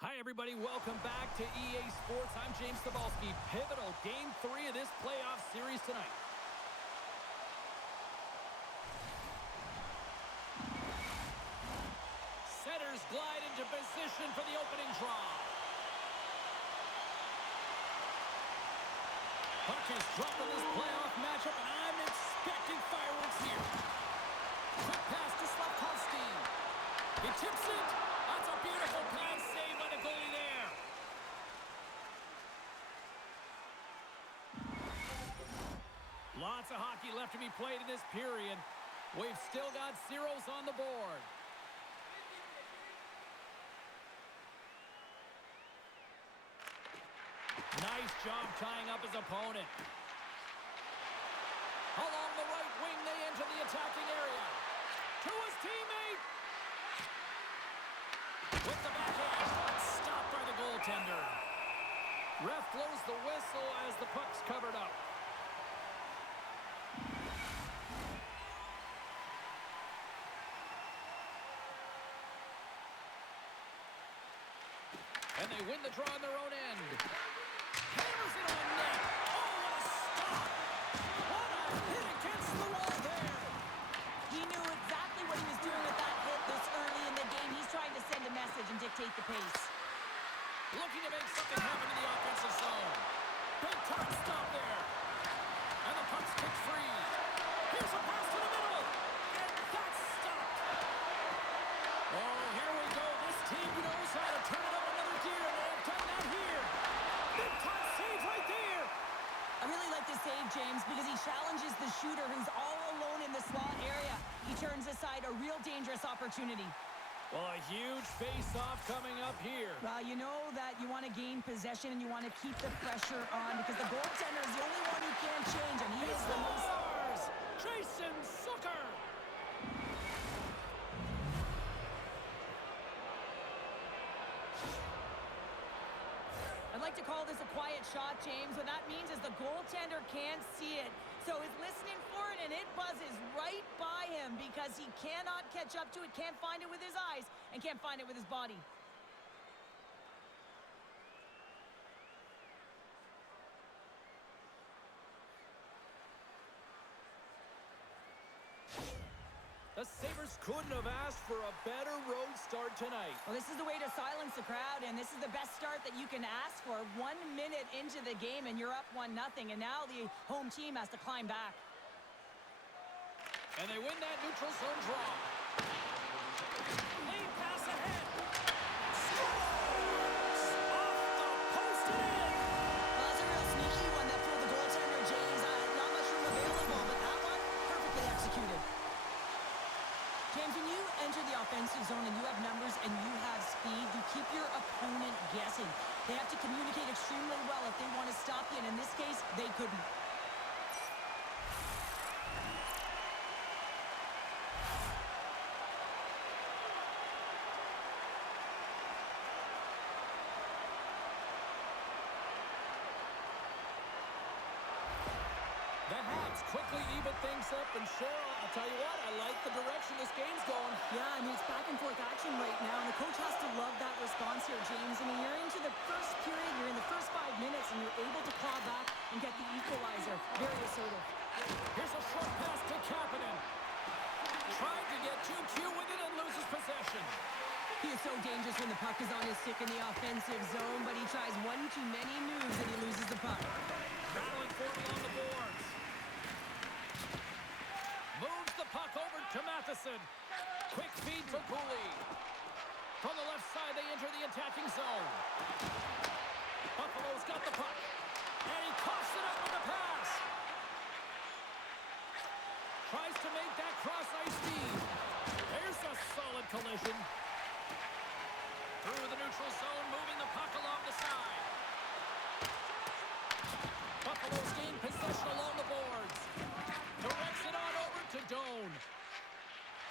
Hi, everybody. Welcome back to EA Sports. I'm James Cebulski. Pivotal Game 3 of this playoff series tonight. Setters glide into position for the opening draw. Puck is dropped in this playoff matchup, and I'm expecting fireworks here. Quick pass to Slavkovsky. He tips it. That's a beautiful pass save by the goalie there. Lots of hockey left to be played in this period. We've still got zeros on the board. Nice job tying up his opponent. Along the right wing, they enter the attacking area. To his teammate. With the backhand. Stopped by the goaltender. Ref blows the whistle as the puck's covered up. And they win the draw on their own end. Hammers it on net. Oh, what a stop. What a hit against the wall there. He knew exactly what he was doing with that hit this early in the game. He's trying to send a message and dictate the pace. Looking to make something happen in the offensive zone. Big time stop there. And the puck's kicked free. Here's a pass to the middle. And that's stopped. Oh, here we go. This team knows how to turn it up another gear. And they have done that here. Big time save right there. I really like this save, James, because he challenges the shooter who's all alone in the slot area. He turns aside a real dangerous opportunity. Well, a huge face-off coming up here. Well, you know that you want to gain possession and you want to keep the pressure on because the goaltender is the only one who can't change, and he is the most... Stars! Jason Zucker! I'd like to call this a quiet shot, James. What that means is the goaltender can't see it. So he's listening for it, and it buzzes right by him because he cannot catch up to it, can't find it with his eyes, and can't find it with his body. The Sabres couldn't have asked for a better road start tonight. Well, this is the way to silence the crowd, and this is the best start that you can ask for. 1 minute into the game, and you're up 1-0, and now the home team has to climb back. And they win that neutral zone draw. Lead pass ahead. Scores! Off the post and in. Well, that's a real sneaky one that fooled the goaltender, James. Not much room available, but that one, perfectly executed. James, when you enter the offensive zone and you have numbers and you have speed, you keep your opponent guessing. They have to communicate extremely well if they want to stop you, and in this case, they couldn't. The Habs quickly even things up, and Cheryl, I'll tell you what, I like the direction this game's going. Yeah, I mean, it's back and forth action right now, and the coach has to love that response here, James. I mean, you're into the first period, you're in the first 5 minutes, and you're able to claw back and get the equalizer. Very assertive. Here's a short pass to Kapanen. Trying to get too cute with it and loses possession. He is so dangerous when the puck is on his stick in the offensive zone, but he tries one too many moves and he loses the puck. Battling for it along the boards. Moves the puck over to Matheson. Quick feed to Cooley. From the left side, they enter the attacking zone. Buffalo's got the puck. And he coughs it up with the pass. Tries to make that cross-ice feed. There's a solid collision. Through the neutral zone, moving the puck along the side. Buffalo's gain possession along the boards. Directs it on over to Doan.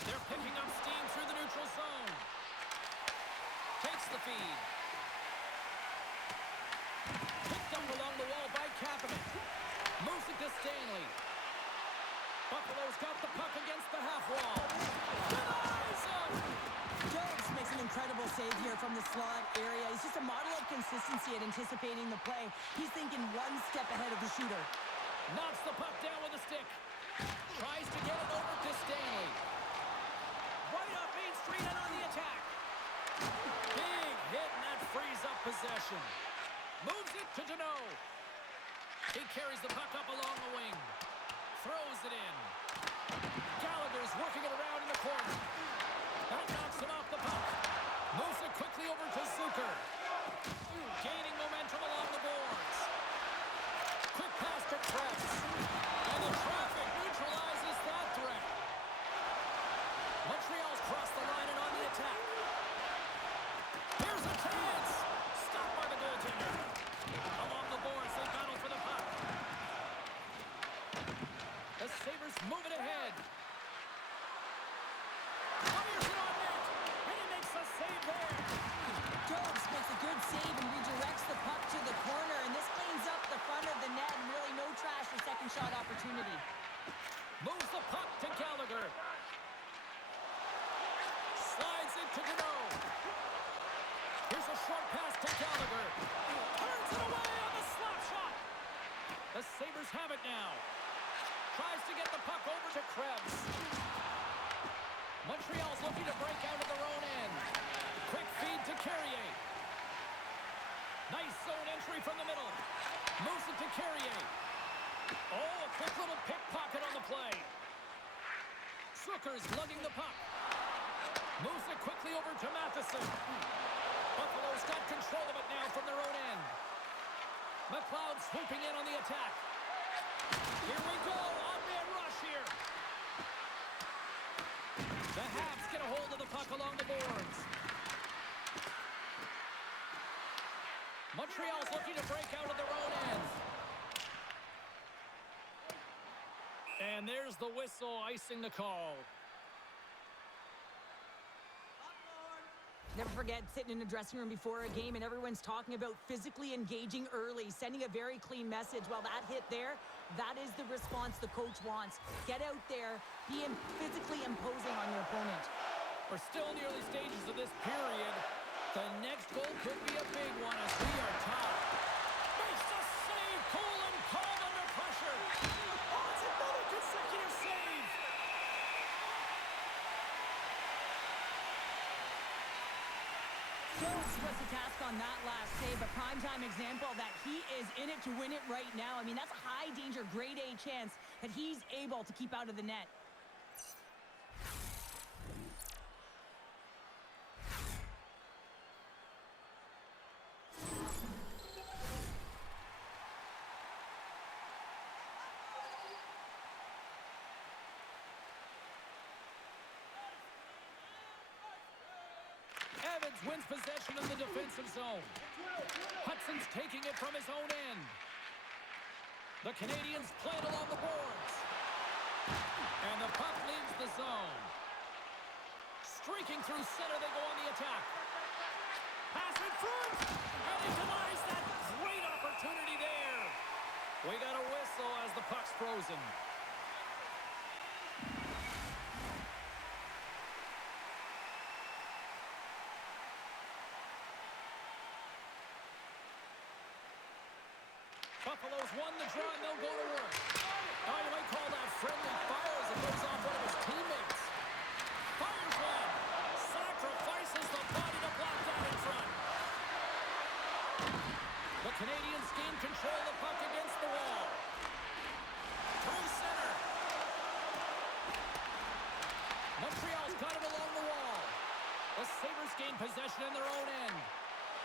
They're picking up steam through the neutral zone. Takes the feed. Picked up along the wall by Kapanen. Moves it to Stanley. Buffalo's got the puck against the half wall. Denies him! Jones makes an incredible save here from the slot area. He's just a model of consistency at anticipating the play. He's thinking one step ahead of the shooter. Knocks the puck down with a stick. Tries to get it over to Stanley. Right up Main Street and on the attack. Big hit, and that frees up possession. Moves it to Deneau. He carries the puck up along the wing. Throws it in. Gallagher's working it around in the corner. That knocks him off the puck. Moves it quickly over to Zucker. Gaining momentum along the boards. Quick pass to Krebs. And the traffic neutralizes that threat. Montreal's crossed the line and on the attack. Here's a chance. Stopped by the goaltender. Along the boards, they battle for the puck. The Sabres move it ahead. Fires it on net. And he makes a save there. Jobs makes a good save and redirects the puck to the corner, and this cleans up the front of the net, and really no trash for second shot opportunity. Moves the puck to Gallagher. Slides it to Deneau. Here's a short pass to Gallagher. Turns it away on the slap shot. The Sabres have it now. Tries to get the puck over to Krebs. Montreal's looking to break out of their own end. Quick feed to Carrier. Nice zone entry from the middle. Moves it to Carrier. Oh, a quick little pickpocket on the play. Zucker's lugging the puck. Moves it quickly over to Matheson. Buffalo's got control of it now from their own end. McLeod swooping in on the attack. Here we go. On-man rush here. The Habs get a hold of the puck along the boards. Montreal's looking to break out of their own end. And there's the whistle icing the call. Never forget sitting in the dressing room before a game and everyone's talking about physically engaging early, sending a very clean message. Well, that hit there, that is the response the coach wants. Get out there, be physically imposing on your opponent. We're still in the early stages of this period. The next goal could be a big one as we are tied. Makes the save, cool and calm under pressure. Oh, it's another consecutive save. Jones was the task on that last save, a primetime example that he is in it to win it right now. I mean, that's a high danger, grade A chance that he's able to keep out of the net. Evans wins possession in the defensive zone. Hudson's taking it from his own end. The Canadiens play it along the boards. And the puck leaves the zone. Streaking through center, they go on the attack. Pass in front! And he denies that great opportunity there. We got a whistle as the puck's frozen. Buffalo's won the draw and they'll go to work. Oh, you might call that friendly fire as it goes off one of his teammates. Fires one. Sacrifices the body to block that in front. The Canadiens gain control of the puck against the wall. Through center. Montreal's got it along the wall. The Sabres gain possession in their own end.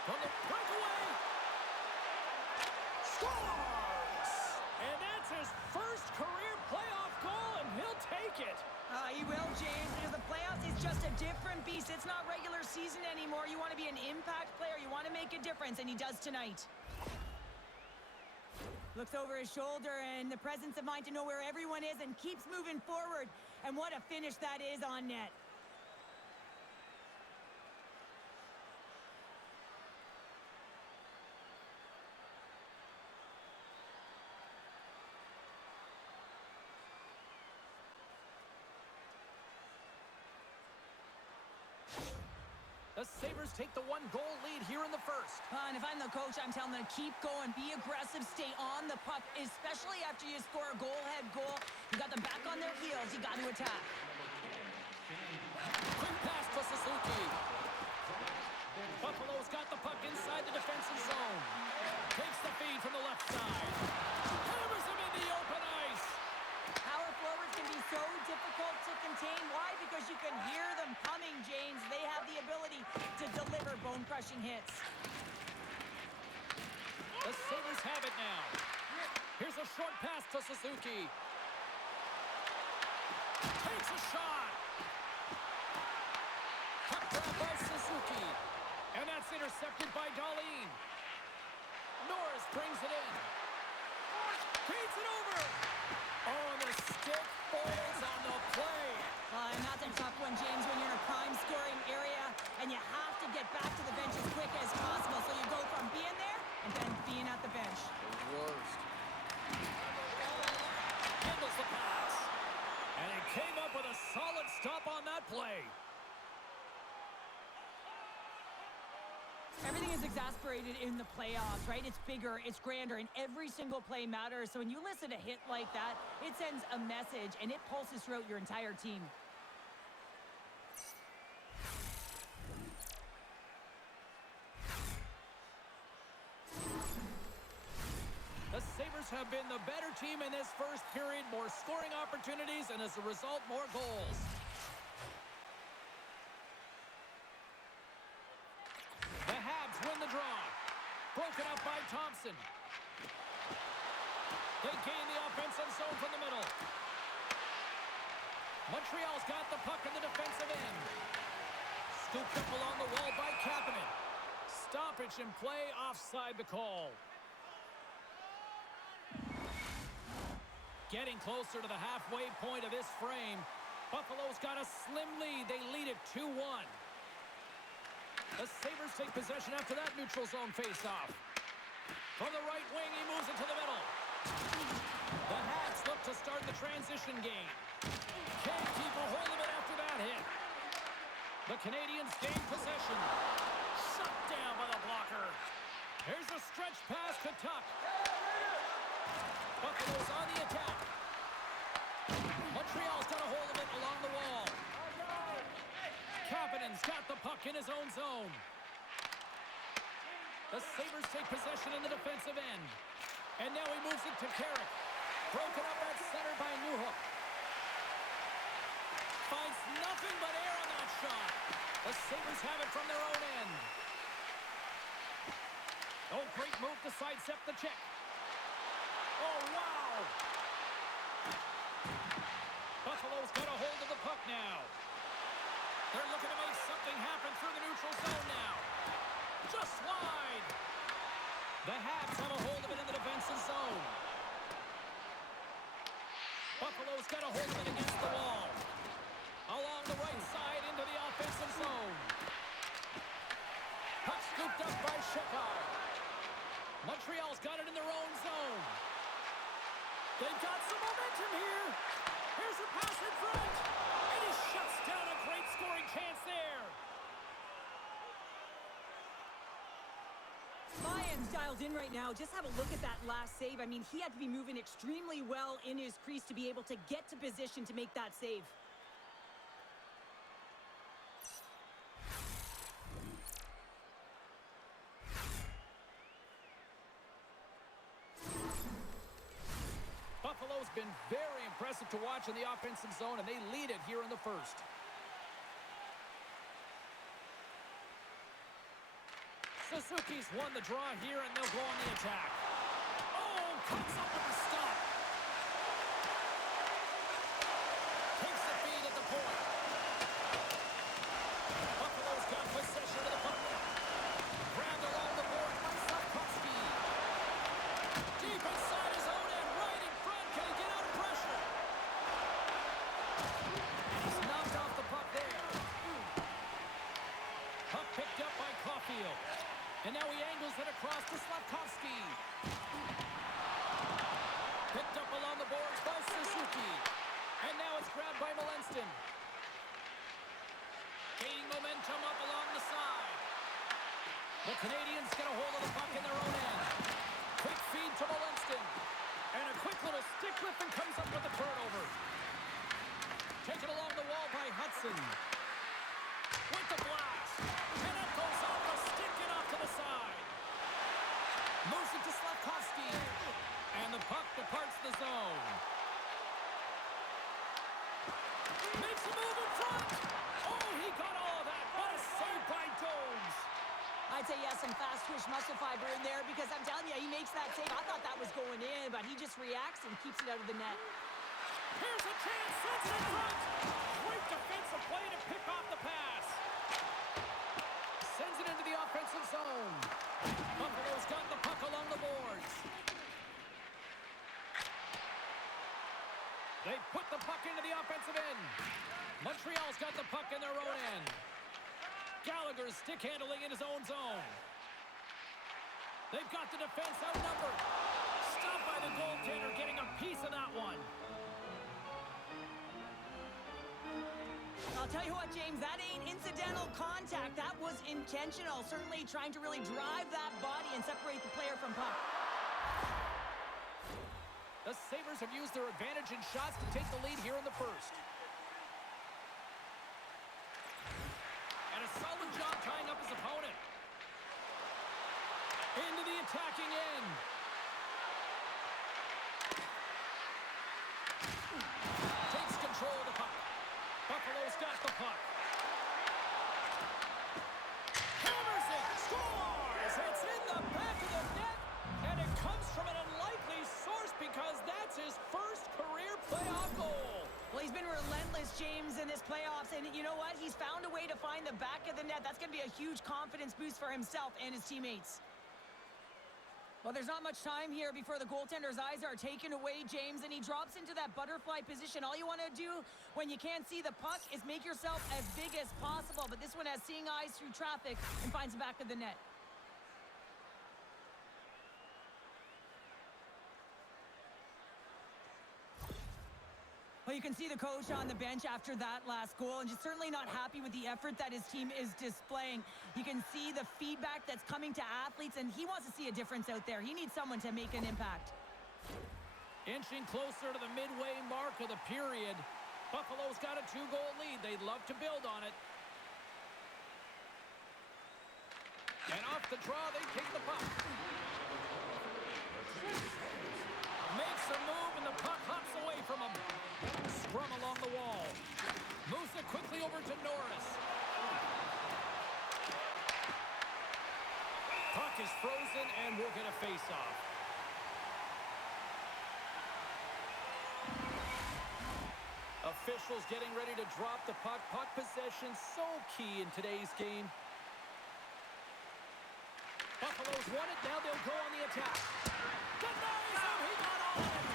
From the breakaway. Scores! And that's his first career playoff goal, and he'll take it. He will, James, because the playoffs is just a different beast. It's not regular season anymore. You want to be an impact player. You want to make a difference, and he does tonight. Looks over his shoulder and the presence of mind to know where everyone is and keeps moving forward. And what a finish that is on net. The Sabres take the 1-goal lead here in the first. And if I'm the coach, I'm telling them to keep going, be aggressive, stay on the puck, especially after you score a goal-ahead goal. You got them back on their heels. You got to attack. Quick pass to Suzuki. Buffalo's got the puck inside the defensive zone. Takes the feed from the left side. Hammers him in the open ice. Power forwards can be so difficult to contain. Why? Because you can hear them coming, James. They have the ability to deliver bone-crushing hits. The Sabres have it now. Here's a short pass to Suzuki. Takes a shot. Puck grab by Suzuki. And that's intercepted by Darlene. Norris brings it in. Feeds it over. Oh, and the stick falls on the play. And that's a tough one, James, when you're in a prime scoring area and you have to get back to the bench as quick as possible. So you go from being there and then being at the bench. The worst. Handles the pass. And he came up with a solid stop on that play. Everything is exasperated in the playoffs, right? It's bigger, it's grander, and every single play matters. So when you listen to a hit like that, it sends a message, and it pulses throughout your entire team. The Sabres have been the better team in this first period. More scoring opportunities, and as a result, more goals. The Habs win the draw. Broken up by Thompson. They gain the offensive zone from the middle. Montreal's got the puck in the defensive end. Scooped up along the wall by Kapanen. Stoppage in play, offside the call. Getting closer to the halfway point of this frame. Buffalo's got a slim lead. They lead it 2-1. The Sabres take possession after that neutral zone faceoff. From the right wing, he moves it to the middle. The Habs look to start the transition game. Can't keep a hold of it after that hit. The Canadiens gain possession. Shut down by the blocker. Here's a stretch pass to Tuck. Buffalo's on the attack. Montreal's got a hold of it along the wall. Kapanen's got the puck in his own zone. The Sabres take possession in the defensive end. And now he moves it to Carrick. Broken up at center by Newhook. Finds nothing but air on that shot. The Sabres have it from their own end. Oh, great move to sidestep the check. Oh, wow! Buffalo's got a hold of the puck now. They're looking to make something happen through the neutral zone now. Just wide. The Habs have a hold of it in the defensive zone. Buffalo's got a hold of it against the wall. Along the right side into the offensive zone. Puck scooped up by Shekhar. Montreal's got it in their own zone. They've got some momentum here. Here's a pass in front. And he shuts down a great scoring chance there. Lions dialed in right now. Just have a look at that last save. I mean, he had to be moving extremely well in his crease to be able to get to position to make that save. Buffalo's been very impressive to watch in the offensive zone, and they lead it here in the first. Suzuki's won the draw here, and they'll go on the attack. Oh, comes up with the stop. Takes the feed at the point. Buffalo's got possession of the puck. Grabbed along the board by Sapkowski. Deep inside his own end, right in front. Can he get out of pressure? And he's knocked off the puck there. Puck picked up by Caulfield. And now he angles it across to Slavkovsky. Picked up along the boards by Suzuki. And now it's grabbed by Malenston. Gaining momentum up along the side. The Canadiens get a hold of the puck in their own end. Quick feed to Molinston. And a quick little stick lift and comes up with the turnover. Taken along the wall by Hudson. With the blast. And it goes off the stick and off to the side. Moves it to Slavkovsky. And the puck departs the zone. Makes a move in front. Oh, he got all of that. What a save by Jones. I'd say, yes, some fast twitch muscle fiber in there because I'm telling you, he makes that save. I thought that was going in, but he just reacts and keeps it out of the net. Here's a chance. Sends it in front. Great defensive play to pick off the pass. Sends it into the offensive zone. Buffalo's got the puck along the boards. They put the puck into the offensive end. Montreal's got the puck in their own end. Gallagher's stick handling in his own zone. They've got the defense outnumbered. Stopped by the goaltender, getting a piece of that one. I'll tell you what, James, that ain't incidental contact. That was intentional. Certainly trying to really drive that body and separate the player from puck. The Sabres have used their advantage in shots to take the lead here in the first. And a solid job tying up his opponent. Into the attacking end. Takes control of the puck. Buffalo's got the puck. Hammers it. Scores! It's in the back of the net. And it comes from an unlikely source because that's his first career playoff goal. Well, he's been relentless, James, in this playoffs. And you know what? He's found a way to find the back of the net. That's going to be a huge confidence boost for himself and his teammates. Well, there's not much time here before the goaltender's eyes are taken away, James, and he drops into that butterfly position. All you want to do when you can't see the puck is make yourself as big as possible. But this one has seeing eyes through traffic and finds the back of the net. Well, you can see the coach on the bench after that last goal and just certainly not happy with the effort that his team is displaying. You can see the feedback that's coming to athletes, and he wants to see a difference out there. He needs someone to make an impact. Inching closer to the midway mark of the period. Buffalo's got a 2-goal lead. They'd love to build on it. And off the draw, they take the puck. Makes a move, and the puck hops away from him. Scrum along the wall. Moves it quickly over to Norris. Puck is frozen, and we'll get a face-off. Officials getting ready to drop the puck. Puck possession so key in today's game. Buffalo's won it. Now they'll go on the attack. Denies him. He got on it.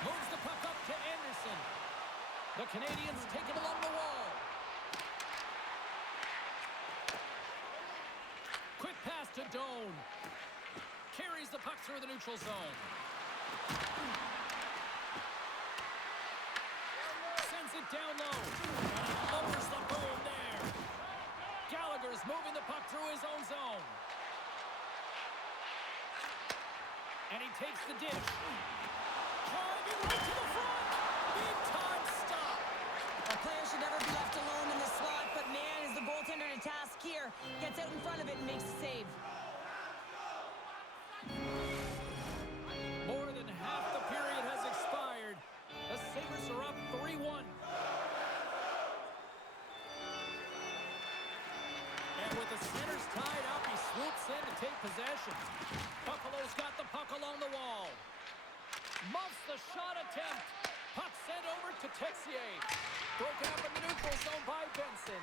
Moves the puck up to Anderson. The Canadiens take it along the wall. Quick pass to Doan. Carries the puck through the neutral zone. Sends it down low. Lowers the boom there. Gallagher's moving the puck through his own zone. And he takes the dish. Driving right to the front. Big time stop. A player should never be left alone in the slot, but man, is the goaltender to task here. Gets out in front of it and makes a save. More than half the period has expired. The Sabres are up 3-1. And with the centers tied up, he swoops in to take possession. Buffalo's got the puck along the wall. Muffs the shot attempt. Puck sent over to Texier. Broken up in the neutral zone by Benson.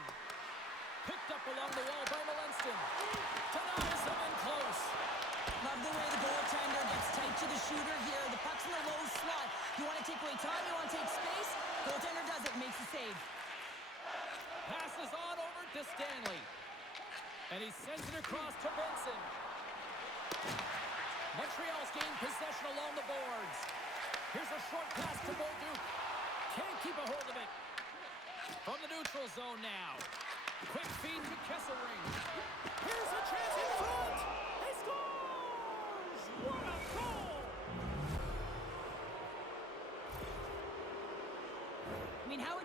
Picked up along the wall by Molinston. Denies him in close. Love the way the goaltender gets tight to the shooter here. The puck's in the low slot. You want to take away time, you want to take space. Goaltender does it, makes a save. Passes on over to Stanley. And he sends it across to Benson. Montreal's gained possession along the boards. Here's a short pass to Bolduc. Can't keep a hold of it. From the neutral zone now. Quick feed to Kesselring. Here's a chance.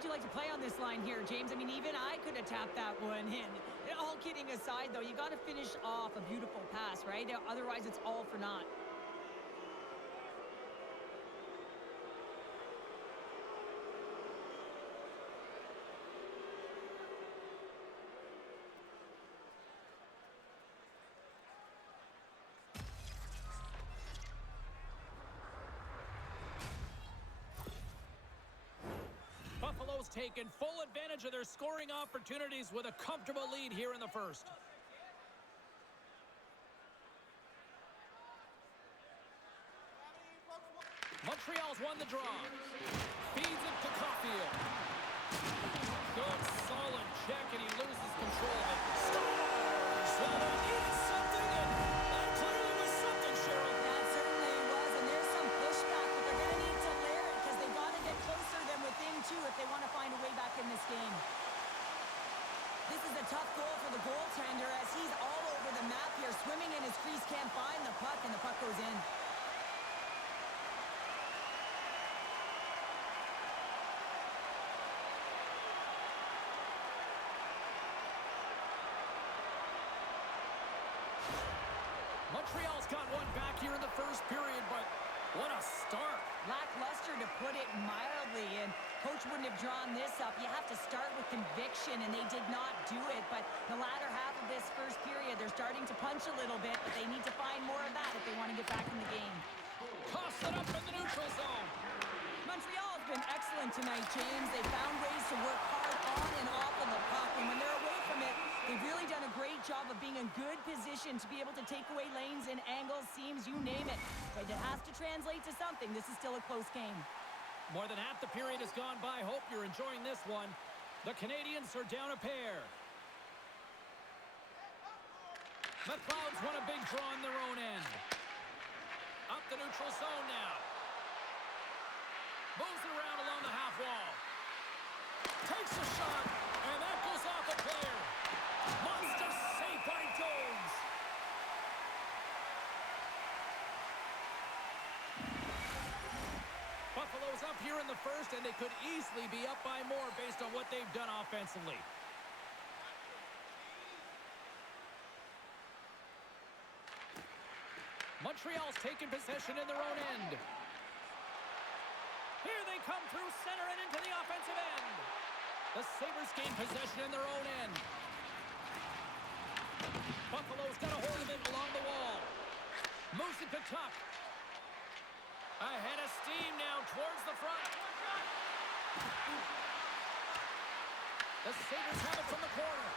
would you like to play on this line here, James? I mean, even I could have tapped that one in. All kidding aside, though, you got to finish off a beautiful pass, right? Otherwise, it's all for naught. Buffalo's taken full advantage of their scoring opportunities with a comfortable lead here in the first. Montreal's won the draw. Feeds it to Caulfield. Good solid check, and he loses control of it. Scores! Well, they needed something, and that clearly was something, Cheryl. That certainly was, and there's some pushback, but they're going to need to layer it because they've got to get closer than within two if they want to find a way back in this game. This is a tough goal for the goaltender as he's all over the map here, swimming in his crease, can't find the puck, and the puck goes in. Montreal's got one back here in the first period, but what a start. Lackluster, to put it mildly, and coach wouldn't have drawn this up. You have to start with conviction, and they did not do it. But the latter half of this first period, they're starting to punch a little bit, but they need to find more of that if they want to get back in the game. Toss it up in the neutral zone. Montreal has been excellent tonight, James. They found ways to work hard on and off of the puck, and when they're away from it, they've really done a great job of being in good position to be able to take away lanes and angles, seams, you name it. But it has to translate to something. This is still a close game. More than half the period has gone by. Hope you're enjoying this one. The Canadiens are down a pair. The Clouds won a big draw on their own end. Up the neutral zone now. Moves it around along the half wall. Takes a shot, and that goes off a player. Monster save by Jones. Buffalo's up here in the first, and they could easily be up by more based on what they've done offensively. Montreal's taken possession in their own end. Here they come through center and into the offensive end. The Sabres gain possession in their own end. Buffalo's got a hold of it along the wall. Moves it to Tuck. Ahead of steam now towards the front. The Sabres have it from the corner.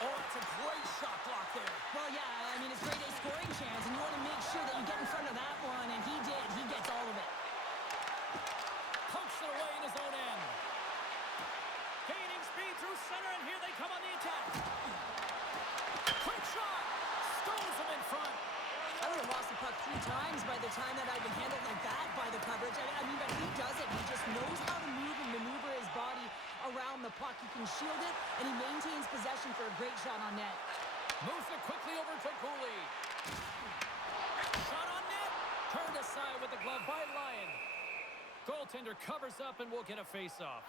Oh, that's a great shot block there. Well, yeah, I mean, it's grade A scoring chance, and you want to make sure that you get in front of that one, and he did. He gets all of it. Pumps it away in his own end. Gaining speed through center, and here they come on the attack. Quick shot. Stones him in front. I would have lost the puck 3 times by the time that I've been handled like that by the coverage. I mean, but he does it. He just knows how to move and maneuver his body around the puck. He can shield it, and he maintains possession for a great shot on net. Moves it quickly over to Cooley. Shot on net. Turned aside with the glove by Lyon. Goaltender covers up and will get a face-off.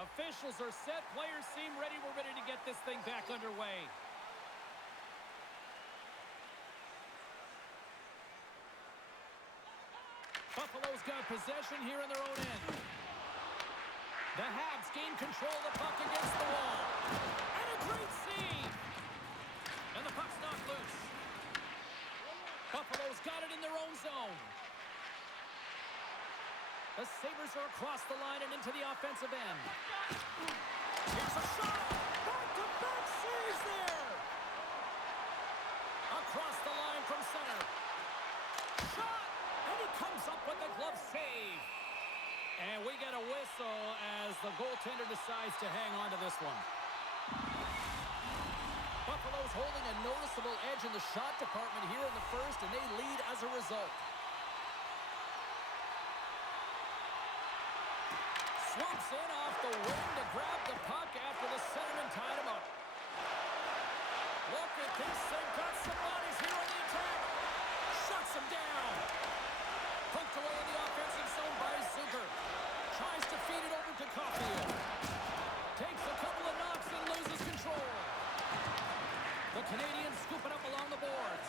Officials are set. Players seem ready. We're ready to get this thing back underway. Buffalo's got possession here in their own end. The Habs gain control of the puck against the wall. And a great save! And the puck's knocked loose. Buffalo's got it in their own zone. The Sabres are across the line and into the offensive end. Here's a shot! Back-to-back saves there! Across the line from center. Shot! And he comes up with the glove save. And we get a whistle as the goaltender decides to hang on to this one. Buffalo's holding a noticeable edge in the shot department here in the first, and they lead as a result. Swoops in off the wing to grab the puck after the centerman tied him up. Look at this. They've got some bodies here on the attack. Shuts him down. Poked away in the offensive zone by Tries to feed it over to Caulfield. Takes a couple of knocks and loses control. The Canadiens scoop it up along the boards.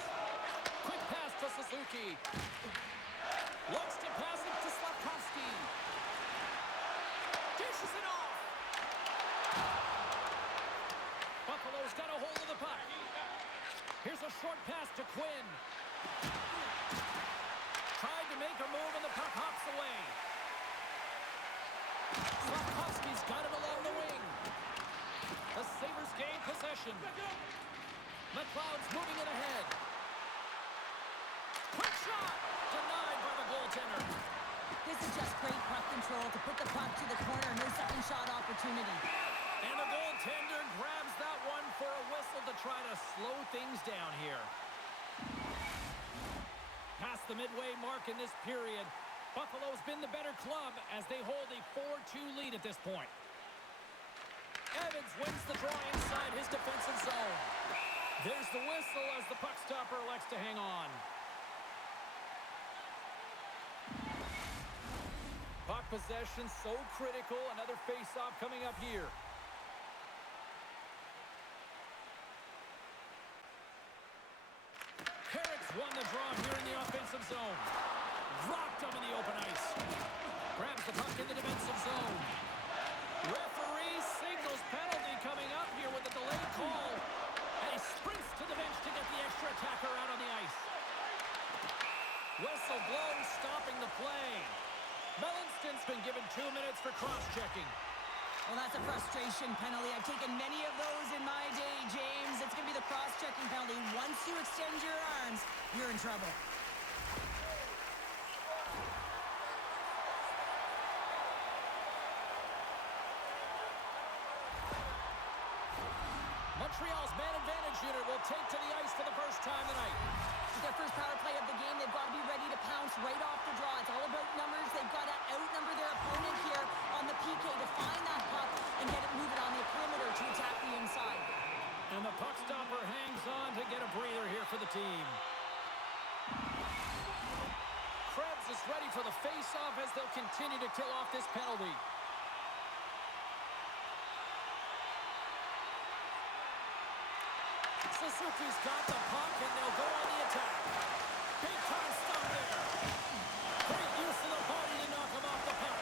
Quick pass to Suzuki. Looks to pass it to Slafkovsky. Dishes it off. Buffalo's got a hold of the puck. Here's a short pass to Quinn. Tried to make a move and the puck hops away. Slafkovsky's got it along the wing. The Sabres gain possession. McLeod's moving it ahead. Quick shot! Denied by the goaltender. This is just great puck control to put the puck to the corner. No second shot opportunity. And the goaltender grabs that one for a whistle to try to slow things down here. Past the midway mark in this period, Buffalo's been the better club as they hold a 4-2 lead at this point. Evans wins the draw inside his defensive zone. There's the whistle as the puck stopper elects to hang on. Puck possession so critical. Another face-off coming up here. Carrick's won the draw here in the offensive zone. Rocked him in the open ice. Grabs the puck in the defensive zone. Referee signals penalty coming up here with a delayed call. And he sprints to the bench to get the extra attacker out on the ice. Whistle blows, stopping the play. Mellanston's been given 2 minutes for cross-checking. Well, that's a frustration penalty. I've taken many of those in my day, James. It's going to be the cross-checking penalty. Once you extend your arms, you're in trouble. Montreal's man advantage unit will take to the ice for the first time tonight. It's their first power play of the game. They've got to be ready to pounce right off the draw. It's all about numbers. They've got to outnumber their opponent here on the PK to find that puck and get it moving on the perimeter to attack the inside. And the puck stopper hangs on to get a breather here for the team. Krebs is ready for the face-off as they'll continue to kill off this penalty. Suzuki's got the puck, and they'll go on the attack. Big time stop there. Great use of the body to knock him off the puck.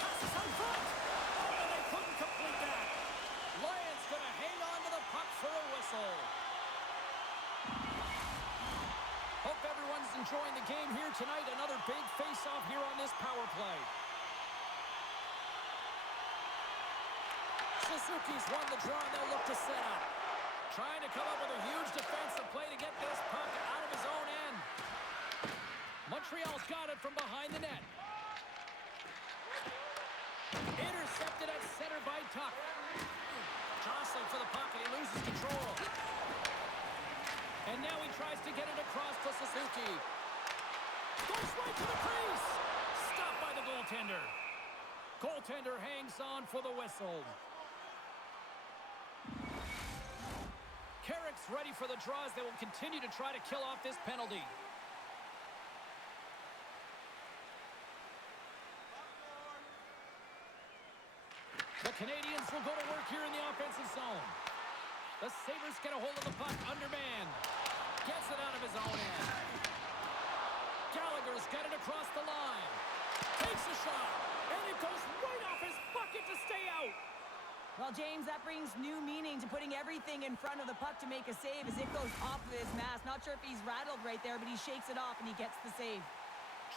Passes on front. Oh, and they couldn't complete that. Lions going to hang on to the puck for a whistle. Hope everyone's enjoying the game here tonight. Another big face-off here on this power play. Suzuki's won the draw, and they'll look to set up. Trying to come up with a huge defensive play to get this puck out of his own end. Montreal's got it from behind the net. Intercepted at center by Tuck. Jostling for the puck, and he loses control. And now he tries to get it across to Suzuki. Goes right to the crease. Stopped by the goaltender. Goaltender hangs on for the whistle. Carrick's ready for the draws. They will continue to try to kill off this penalty. The Canadiens will go to work here in the offensive zone. The Sabres get a hold of the puck, undermanned. Gets it out of his own end. Gallagher's got it across the line. Takes a shot, and it goes right off his bucket to stay out. Well, James, that brings new meaning to putting everything in front of the puck to make a save as it goes off of his mask. Not sure if he's rattled right there, but he shakes it off and he gets the save.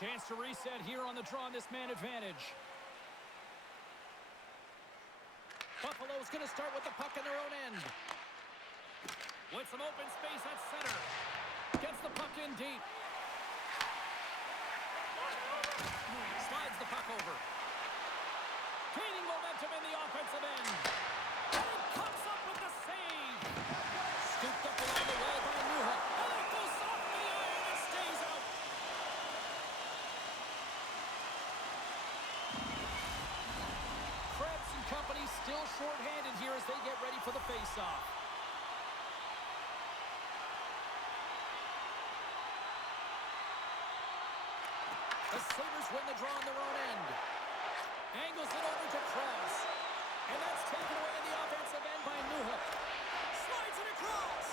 Chance to reset here on the draw on this man advantage. Buffalo's going to start with the puck in their own end. With some open space at center. Gets the puck in deep. Slides the puck over. Gaining momentum in the offensive end. And it comes up with the save. Scooped up along the wall by Newhook. And it goes off the iron and stays out. Krebs and company still short-handed here as they get ready for the face-off. The Sabres win the draw on their own end. Angles it over to Cross. And that's taken away in the offensive end by Newhook. Slides it across.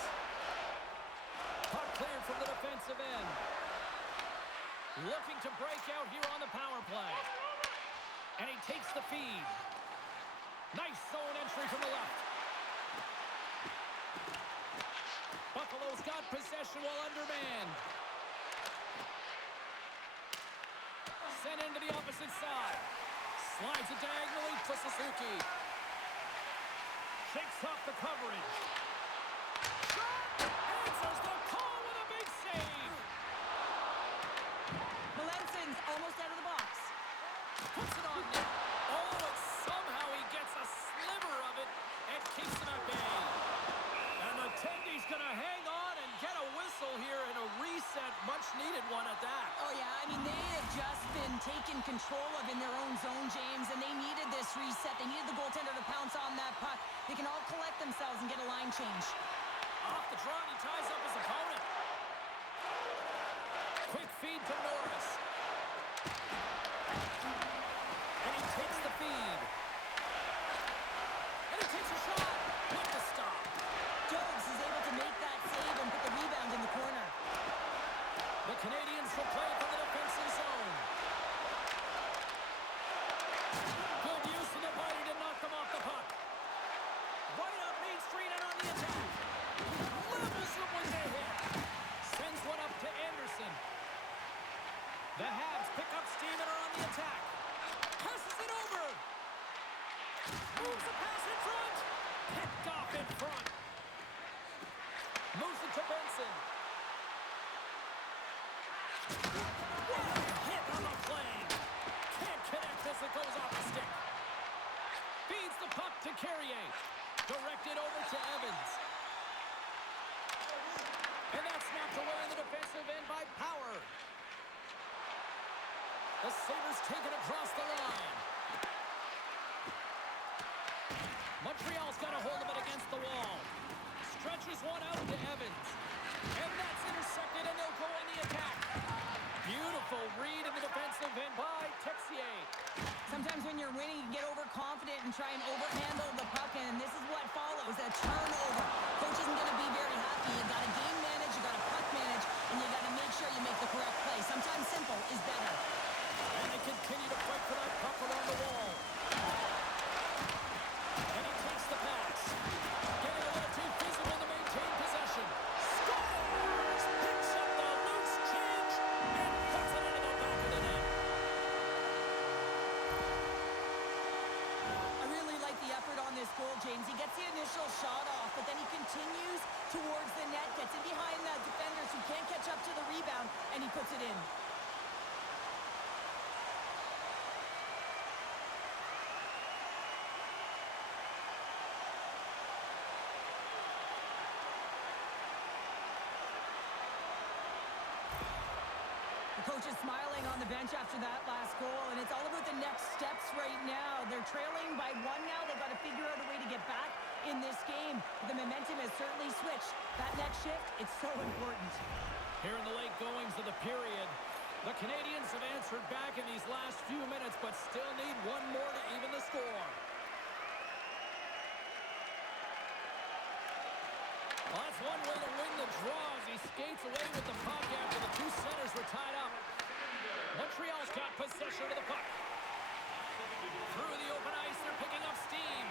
Puck cleared from the defensive end. Looking to break out here on the power play. And he takes the feed. Nice zone entry from the left. Buffalo's got possession while undermanned. Sent into the opposite side. Slides it diagonally to Suzuki. Shakes off the coverage. Shot! Answers the call with a big save. Melancon's almost out of the box. Puts it on net. Oh, and somehow he gets a sliver of it and keeps it at bay. And the Tendy's going to hang on and get a whistle here in a reset, much-needed one at that. Oh, yeah, I mean, they have just been taken control of in their own zone, James, and they needed this reset. They needed the goaltender to pounce on that puck. They can all collect themselves and get a line change. Off the draw, and he ties up his opponent. Quick feed to Norris. And he takes the feed. And he takes a shot. With the stop. Jones is able to make that save and put the rebound in the corner. The Canadiens will play from the defensive zone. Good use of the body to knock them off the puck. Right up Main Street and on the attack. Levels them with the hit. Sends one up to Anderson. The Habs pick up steam and are on the attack. Passes it over. Moves the pass in front. Picked off in front. Moves it to Benson. What a hit on the play. Can't connect as it goes off the stick. Feeds the puck to Carrier. Directed over to Evans. And that's snapped away in the defensive end by Power. The Sabres take it across the line. Montreal's got a hold of it against the wall. Stretches one out to Evans. And that's intercepted, and they'll go on the attack. Beautiful read in the defensive end by Texier. Sometimes when you're winning, you get overconfident and try and overhandle the puck, and this is what follows, a turnover. Coach isn't going to be very happy. You got to game manage, you got to puck manage, and you got to make sure you make the correct play. Sometimes simple is better. And they continue to fight for that puck along the wall. And he takes the pass. Getting a little too physical to maintain possession. Scores! Picks up the loose change and puts it into the back of the net. I really like the effort on this goal, James. He gets the initial shot off, but then he continues towards the net, gets in behind the defenders who can't catch up to the rebound, and he puts it in. Coach is smiling on the bench after that last goal, and it's all about the next steps right now. They're trailing by one now. They've got to figure out a way to get back in this game. The momentum has certainly switched. That next shift, it's so important. Here in the late goings of the period, the Canadiens have answered back in these last few minutes, but still need one more to even the score. Well, that's one way to win the draw as he skates away with the puck after the two centers were tied up. Montreal's got possession of the puck. Through the open ice, they're picking up steam.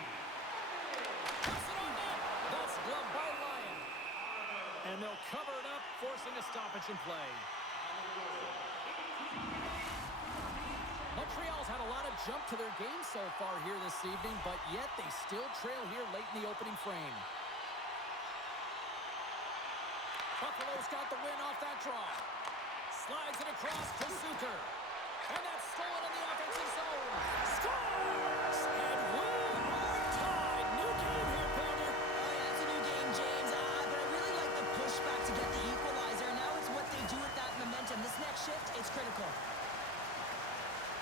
Puts it on net. That's gloved by Ryan. And they'll cover it up, forcing a stoppage in play. Montreal's had a lot of jump to their game so far here this evening, but yet they still trail here late in the opening frame. Buffalo's got the win off that draw. Slides it across to Zucker. And that's stolen in the offensive zone. Scores! And we are tied. New game here, Pounder. Oh, yeah, it's a new game, James. But I really like the pushback to get the equalizer. Now it's what they do with that momentum. This next shift, it's critical.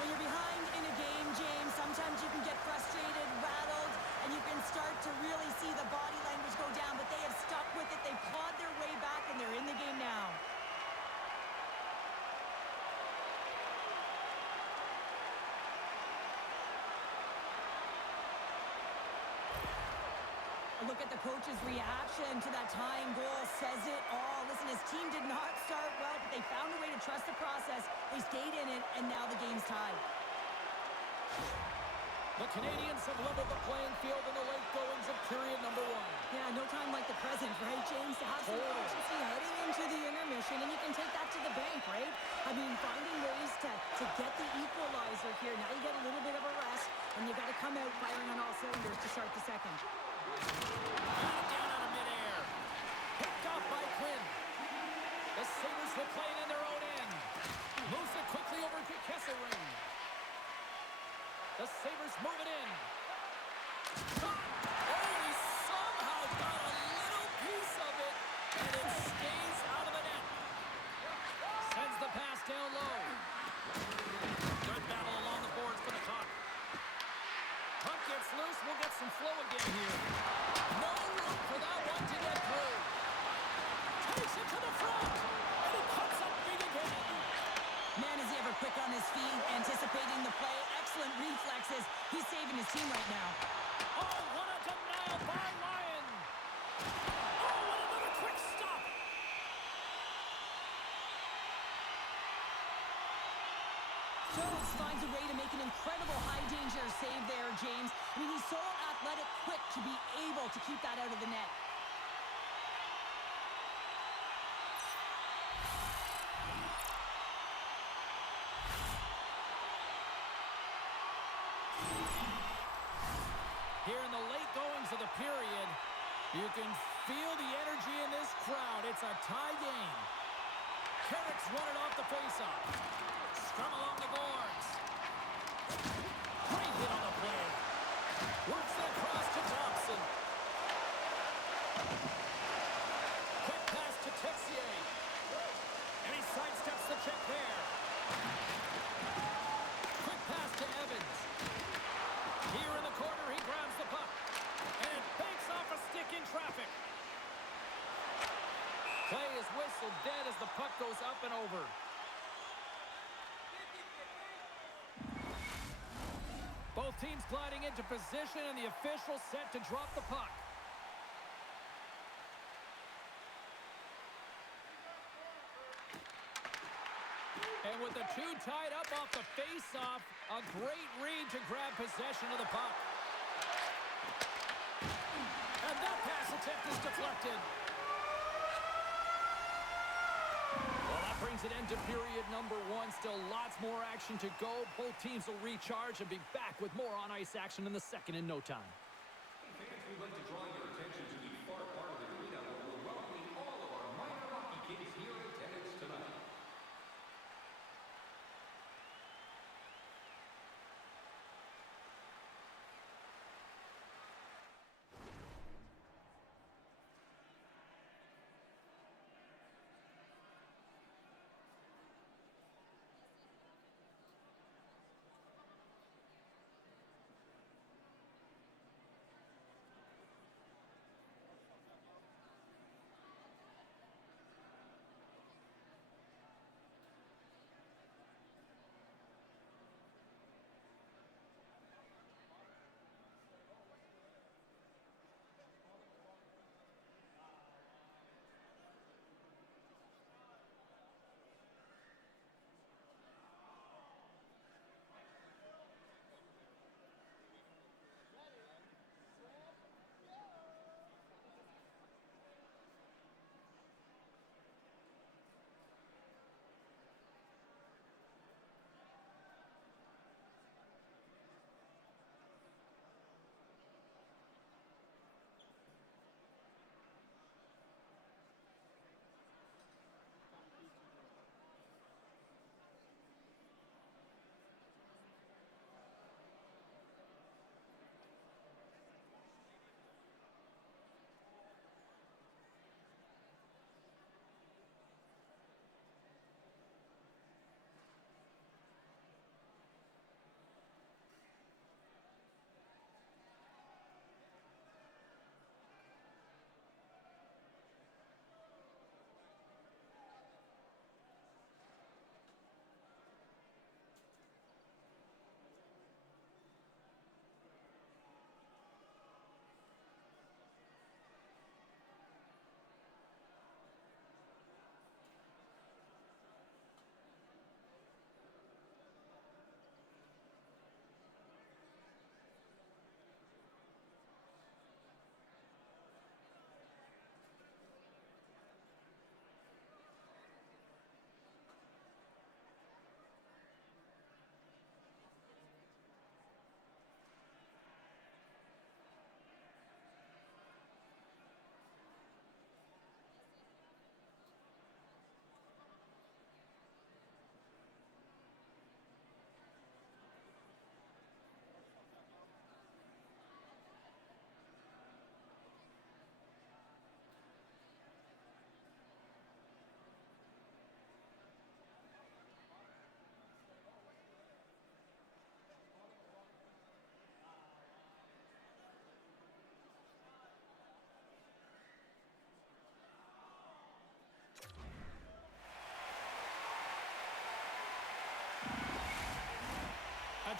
When you're behind in a game, James, sometimes you can get frustrated, rattled, and you can start to really see the body language go down, but they have stuck with it. They clawed their way back, and they're in the game now. A look at the coach's reaction to that tying goal says it all. Listen, his team did not start well, but they found a way to trust the process. They stayed in it, and now the game's tied. The Canadiens have leveled the playing field in the late goings of period number 1. Yeah, no time like the present, right, James? To have some urgency heading into the intermission, and you can take that to the bank, right? I mean, finding ways to get the equalizer here. Now you get a little bit of a rest, and you got to come out firing on all cylinders to start the second. Batted down out of midair. Picked off by Quinn. The Sabres will play it in their own end. Moves it quickly over to Kesselring. The Sabres move it in. Oh, he somehow got a little piece of it, and it stays out of the net. Sends the pass down low. Good battle along the boards for the puck. Puck gets loose. We'll get some flow again here. No room for that one to get through. Takes it to the front, and he cuts up big again. Man, is he ever quick on his feet, anticipating the play. Excellent reflexes. He's saving his team right now. Oh, what a denial by Lyon. Oh, what another quick stop. Jones finds a way to make an incredible high-danger save there, James. I mean, he's so athletic, quick to be able to keep that out of the net. Here in the late goings of the period, you can feel the energy in this crowd. It's a tie game. Carrick's won it off the faceoff. Scrum along the boards. Great hit on the play. Works it across to Thompson. Quick pass to Texier. And he sidesteps the check there. Quick pass to Evans. Here in the corner, he grabs the puck. And it banks off a stick in traffic. Play is whistled dead as the puck goes up and over. Both teams gliding into position, and the official set to drop the puck. And with the two tied up off the face-off, a great read to grab possession of the puck. And that pass attempt is deflected. Well, that brings an end to period number 1. Still lots more action to go. Both teams will recharge and be back with more on-ice action in the second in no time. Hey fans, we'd like to draw your attention to the far part of the arena where we're welcoming all of our minor hockey kids here in attendance tonight.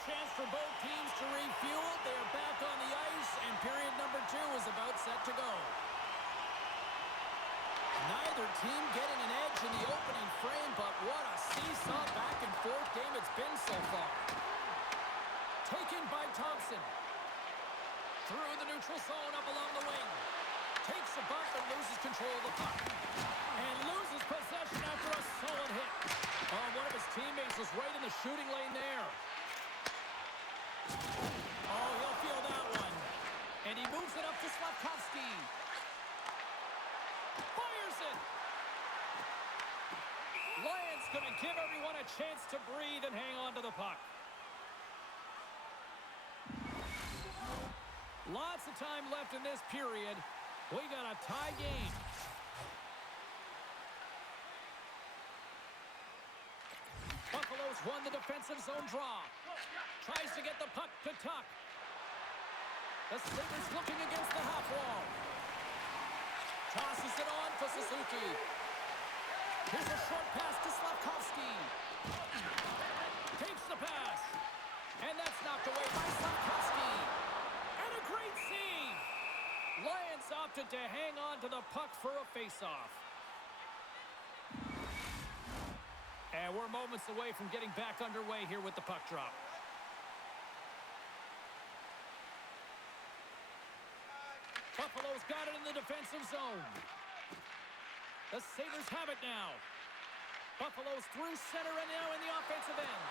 chance for both teams to refuel. They are back on the ice, and period number 2 is about set to go. Neither team getting an edge in the opening frame, but what a seesaw back-and-forth game it's been so far. Taken by Thompson. Through the neutral zone, up along the wing. Takes a bump and loses control of the puck. And loses possession after a solid hit. Oh, one of his teammates was right in the shooting lane there. Oh, he'll feel that one. And he moves it up to Slavkovsky. Fires it. Lions going to give everyone a chance to breathe and hang on to the puck. Lots of time left in this period. We got a tie game. Buffalo's won the defensive zone draw. Tries to get the puck to Tuck. The Sabres looking against the half wall. Tosses it on to Suzuki. Here's a short pass to Slavkovsky. Takes the pass. And that's knocked away by Slavkovsky. And a great save. Lions opted to hang on to the puck for a face-off. And we're moments away from getting back underway here with the puck drop. Buffalo's got it in the defensive zone. The Sabres have it now. Buffalo's through center and now in the offensive end.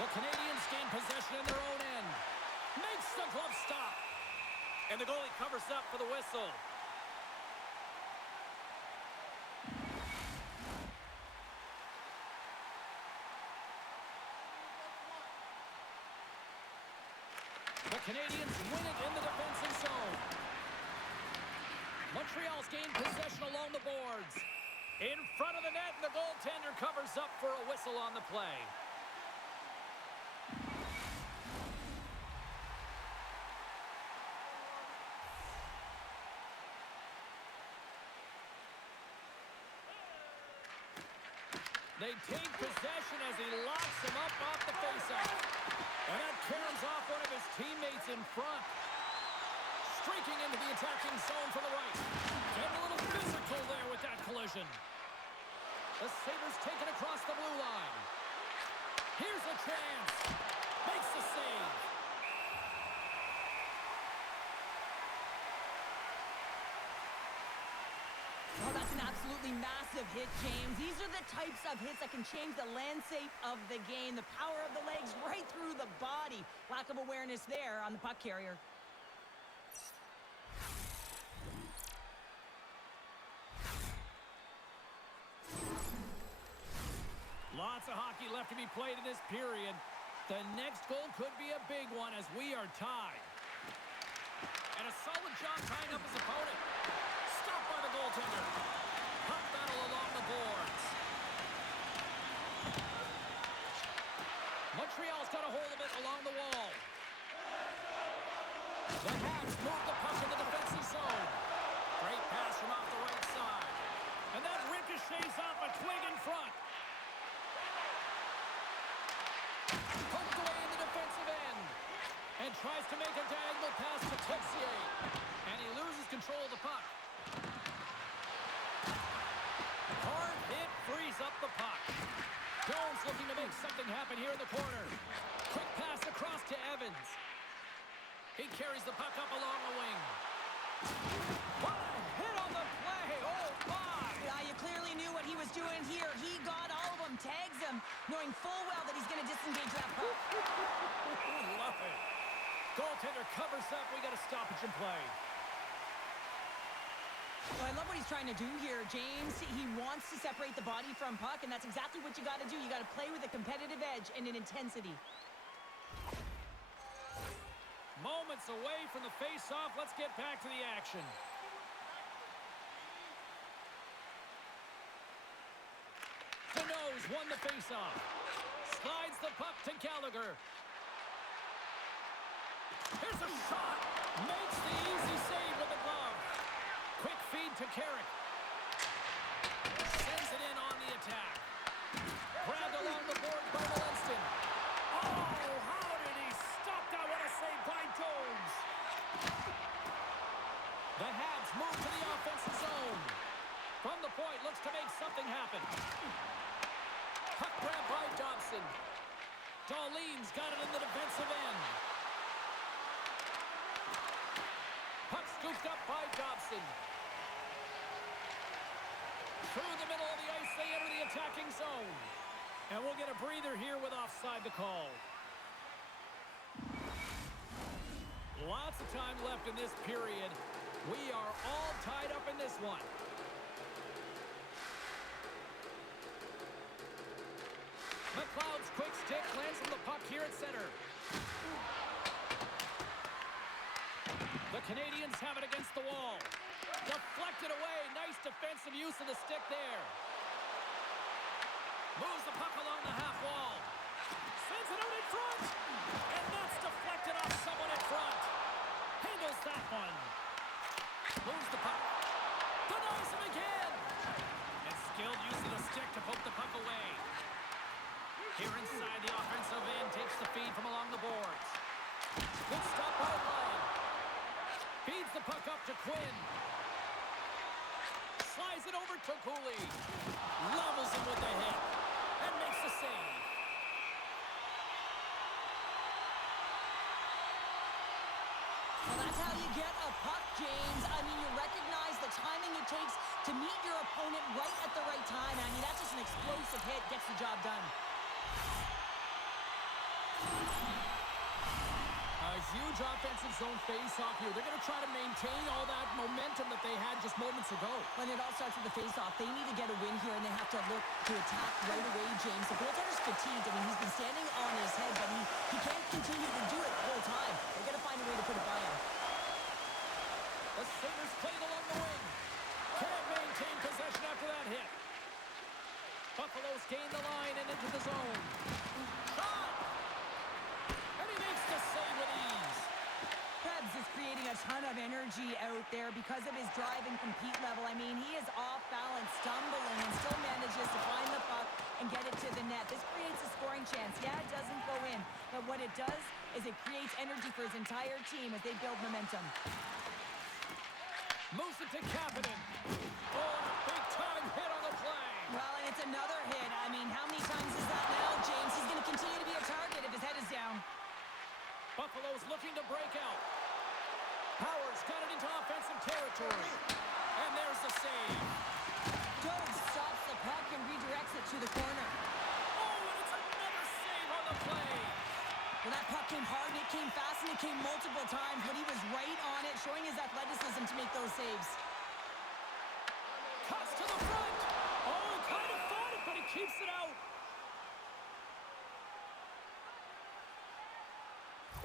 The Canadiens gain possession in their own end. Makes the glove stop. And the goalie covers up for the whistle. The Canadiens win it in the defensive zone. Montreal's gained possession along the boards. In front of the net, and the goaltender covers up for a whistle on the play. They take possession as he locks him up off the faceoff. And that caroms off one of his teammates in front. Streaking into the attacking zone for the right. Getting a little physical there with that collision. The Sabres take it across the blue line. Here's a chance. Makes the save. Oh, that's an absolutely massive hit, James. These are the types of hits that can change the landscape of the game. The power of the legs right through the body. Lack of awareness there on the puck carrier. Lots of hockey left to be played in this period. The next goal could be a big one as we are tied. And a solid job tying up his opponent. Stopped by the goaltender. Puck battle along the boards. Montreal's got a hold of it along the wall. The Habs move the puck in the defensive zone. Great pass from off the right side. And that ricochets off a twig in front. Poked away in the defensive end. And tries to make a diagonal pass to Texier. And he loses control of the puck. Hard hit frees up the puck. Jones looking to make something happen here in the corner. Quick pass across to Evans. He carries the puck up along the wing. What a hit on the play! Oh, my! Yeah, you clearly knew what he was doing here. He got all of them, tags them, knowing full well that he's going to disengage that puck. Love it. Goaltender covers up. We got a stoppage in play. Well, I love what he's trying to do here, James. He wants to separate the body from puck, and that's exactly what you got to do. You got to play with a competitive edge and an intensity. Moments away from the face-off. Let's get back to the action. Deneau's won the face-off. Slides the puck to Gallagher. Here's a shot. Makes the easy save with the glove. Quick feed to Carrick. Sends it in on the attack. Grabbed along the board by Walenston. Oh, doesn't happen. Puck grab by Dobson. Darlene's got it in the defensive end. Puck scooped up by Dobson. Through the middle of the ice, they enter the attacking zone. And we'll get a breather here with offside the call. Lots of time left in this period. We are all tied up in this one. McLeod's quick stick lands on the puck here at center. The Canadiens have it against the wall. Deflected away. Nice defensive use of the stick there. Moves the puck along the half wall. Sends it out in front. And that's deflected off someone in front. Handles that one. Moves the puck. Denies him again. And skilled use of the stick to poke the puck away. Here inside the offensive end, takes the feed from along the boards. Good stop by Ryan. Feeds the puck up to Quinn. Slides it over to Cooley. Levels him with the hit. And makes the save. Well, that's how you get a puck, James. I mean, you recognize the timing it takes to meet your opponent right at the right time. I mean, that's just an explosive hit. Gets the job done. A huge offensive zone face-off here. They're going to try to maintain all that momentum that they had just moments ago. When it all starts with the face-off, they need to get a win here, and they have to look to attack right away, James. The goaltender's fatigued. I mean, he's been standing on his head, but he can't continue to do it the whole time. They're going to find a way to put it by him. The Sabres played along the wing. Can't maintain possession after that hit. Buffalo's gain the line and into the zone. Shot! And he makes the save with ease. Krebs is creating a ton of energy out there because of his drive and compete level. I mean, he is off balance, stumbling, and still manages to find the puck and get it to the net. This creates a scoring chance. Yeah, it doesn't go in, but what it does is it creates energy for his entire team as they build momentum. Moves it to Kapanen. Oh, big-time hit on the play. Well, and it's another hit. I mean, how many times is that now, James? He's going to continue to be a target if his head is down. Buffalo's looking to break out. Powers got it into offensive territory. And there's the save. Dogs stops the puck and redirects it to the corner. Oh, and it's another save on the play. Well, that puck came hard, and it came fast, and it came multiple times, but he was right on it, showing his athleticism to make those saves. Cuts to the front. Oh, he kind of fought it, but he keeps it out.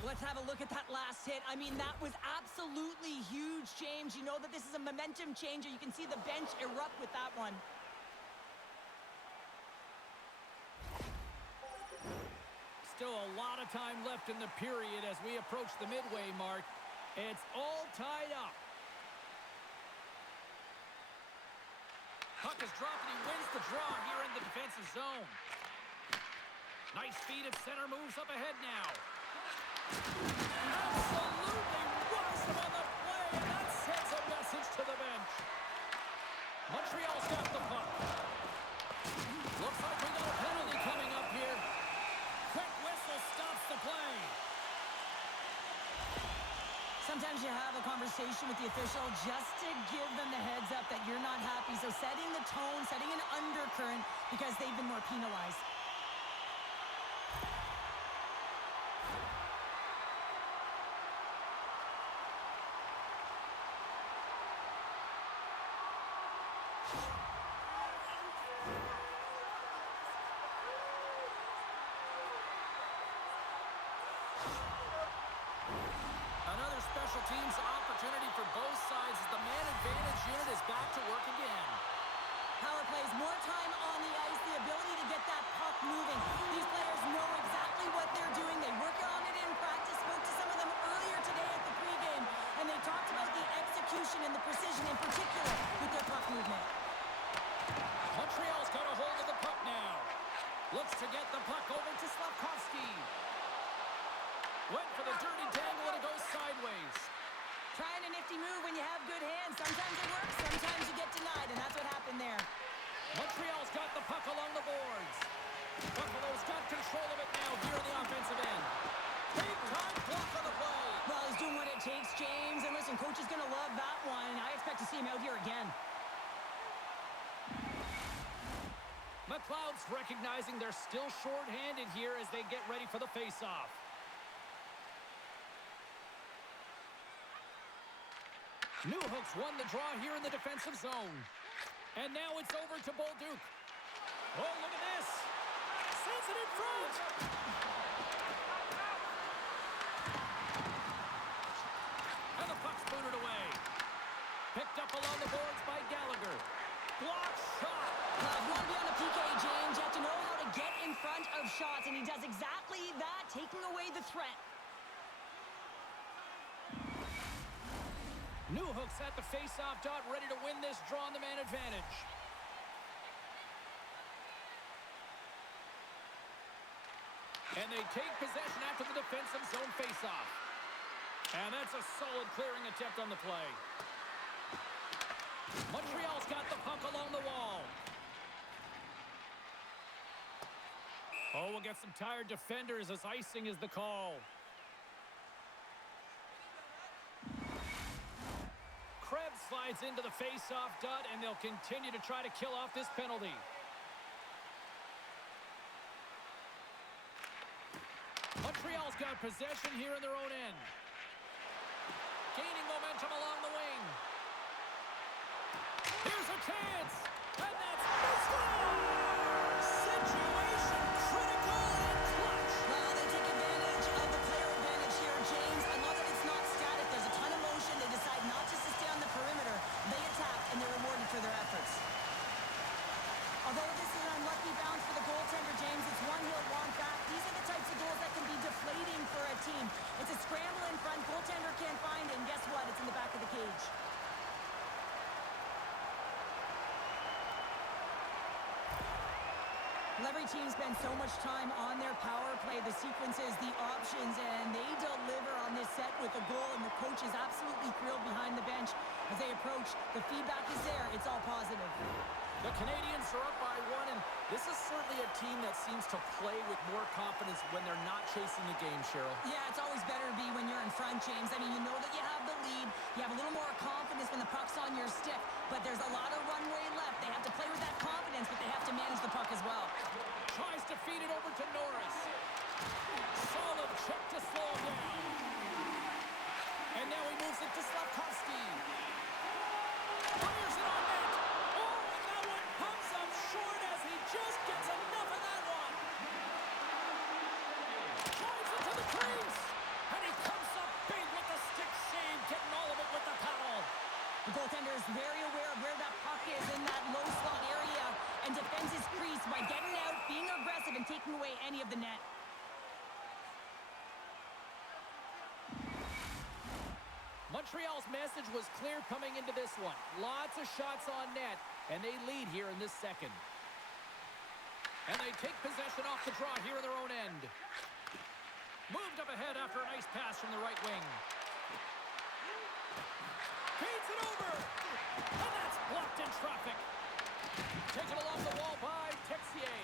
Let's have a look at that last hit. I mean, that was absolutely huge, James. You know that this is a momentum changer. You can see the bench erupt with that one. Still a lot of time left in the period as we approach the midway mark. It's all tied up. Puck is dropped and he wins the draw here in the defensive zone. Nice feed at center, moves up ahead now. Absolutely rocks him on the play, and that sends a message to the bench. Montreal's got the puck. Looks like we got a penalty coming up here. Quick whistle stops the play. Sometimes you have a conversation with the official just to give them the heads up that you're not happy. So setting the tone, setting an undercurrent because they've been more penalized. Another special teams opportunity for both sides as the man advantage unit is back to work again. Power plays, more time on the ice, the ability to get that puck moving. These players know exactly what they're doing. They work on it in practice. Spoke to some of them earlier today at the pregame, and they talked about the execution and the precision in particular with their puck movement. Montreal's got a hold of the puck now. Looks to get the puck over to Slafkovsky. Went for the dirty dangle and it goes sideways. Trying a nifty move when you have good hands. Sometimes it works, sometimes you get denied, and that's what happened there. Montreal's got the puck along the boards. Buffalo's got control of it now here in the offensive end. Big time block on the play. Well, he's doing what it takes, James. And listen, coach is going to love that one. I expect to see him out here again. McLeod's recognizing they're still short-handed here as they get ready for the face-off. Newhook's won the draw here in the defensive zone. And now it's over to Bolduc. Oh, look at this. Sends it in front. And the puck's booted away. Picked up along the boards by Gallagher. Block shot. Well, if you want to be on a PK, James, you have to know how to get in front of shots, and he does exactly that, taking away the threat. Newhook's at the face-off dot, ready to win this draw on the man advantage. And they take possession after the defensive zone face-off. And that's a solid clearing attempt on the play. Montreal's got the puck along the wall. Oh, we'll get some tired defenders as icing is the call. Krebs slides into the face-off dot, and they'll continue to try to kill off this penalty. Montreal's got possession here in their own end. Gaining momentum along the wing. Here's a chance. And that's the score! Situation critical and clutch. Well, they take advantage of the player advantage here, James. I love that it's not static. There's a ton of motion. They decide not just to stay on the perimeter. They attack, and they're rewarded for their efforts. Although this is an unlucky bounce for the goaltender, James, it's one he'll want back. These are the types of goals that can be deflating for a team. It's a scramble in front. Goaltender can't find it, and guess what? It's in the back of the cage. Well, every team spends so much time on their power play, the sequences, the options, and they deliver on this set with a goal, and the coach is absolutely thrilled behind the bench as they approach. The feedback is there. It's all positive. The Canadiens are up by one, and this is certainly a team that seems to play with more confidence when they're not chasing the game, Cheryl. Yeah, it's always better to be when you're in front, James. I mean, you know that you have the lead. You have a little more confidence when the puck's on your stick, but there's a lot of runway left. They have to play with that confidence, but they have to manage the puck as well. Tries to feed it over to Norris. Solid check to slow him down. And now he moves it to Slavkovsky. Fires it on net. Oh, and that one comes up short as he just gets enough of that one. Drives it to the crease. And he comes up big with the stick save, getting all of it with the paddle. The goaltender is very aware of where that puck is in that low slot area and defends his crease by getting out, being aggressive, and taking away any of the net. Montreal's message was clear coming into this one. Lots of shots on net, and they lead here in this second. And they take possession off the draw here in their own end. Moved up ahead after a nice pass from the right wing. Feeds it over. And that's blocked in traffic. Taken along the wall by Texier.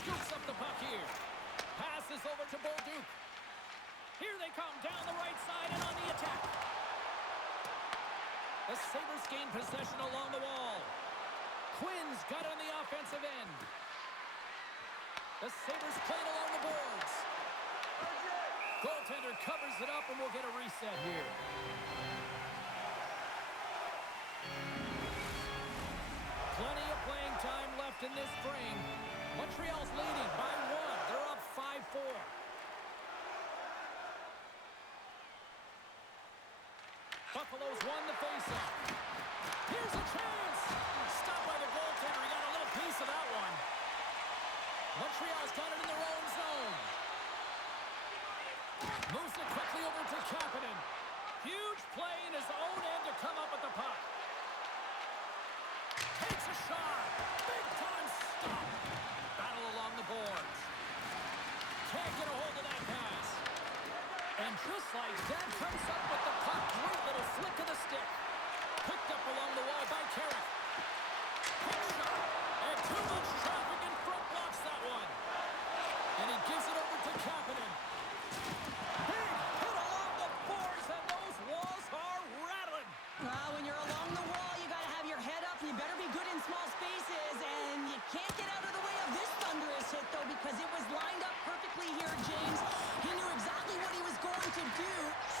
Scoops up the puck here. Passes over to Bolduc. Here they come down the right side and on the attack. The Sabres gain possession along the wall. Quinn's got on the offensive end. The Sabres playing along the boards. Goaltender covers it up, and we'll get a reset here. Plenty of playing time left in this frame. Montreal's leading by one. They're up 5-4. Buffalo's won the faceoff. Here's a chance. Stopped by the goaltender. He got a little piece of that one. Montreal's got it in their own zone. Moves it quickly over to Kapanen. Huge play in his own end to come up with the puck. Takes a shot. Big time stop. Battle along the boards. Can't get a hold of that pass. And just like that, comes up with the puck. Great little flick of the stick. small spaces, and you can't get out of the way of this thunderous hit, though, because it was lined up perfectly here, James. He knew exactly what he was going to do.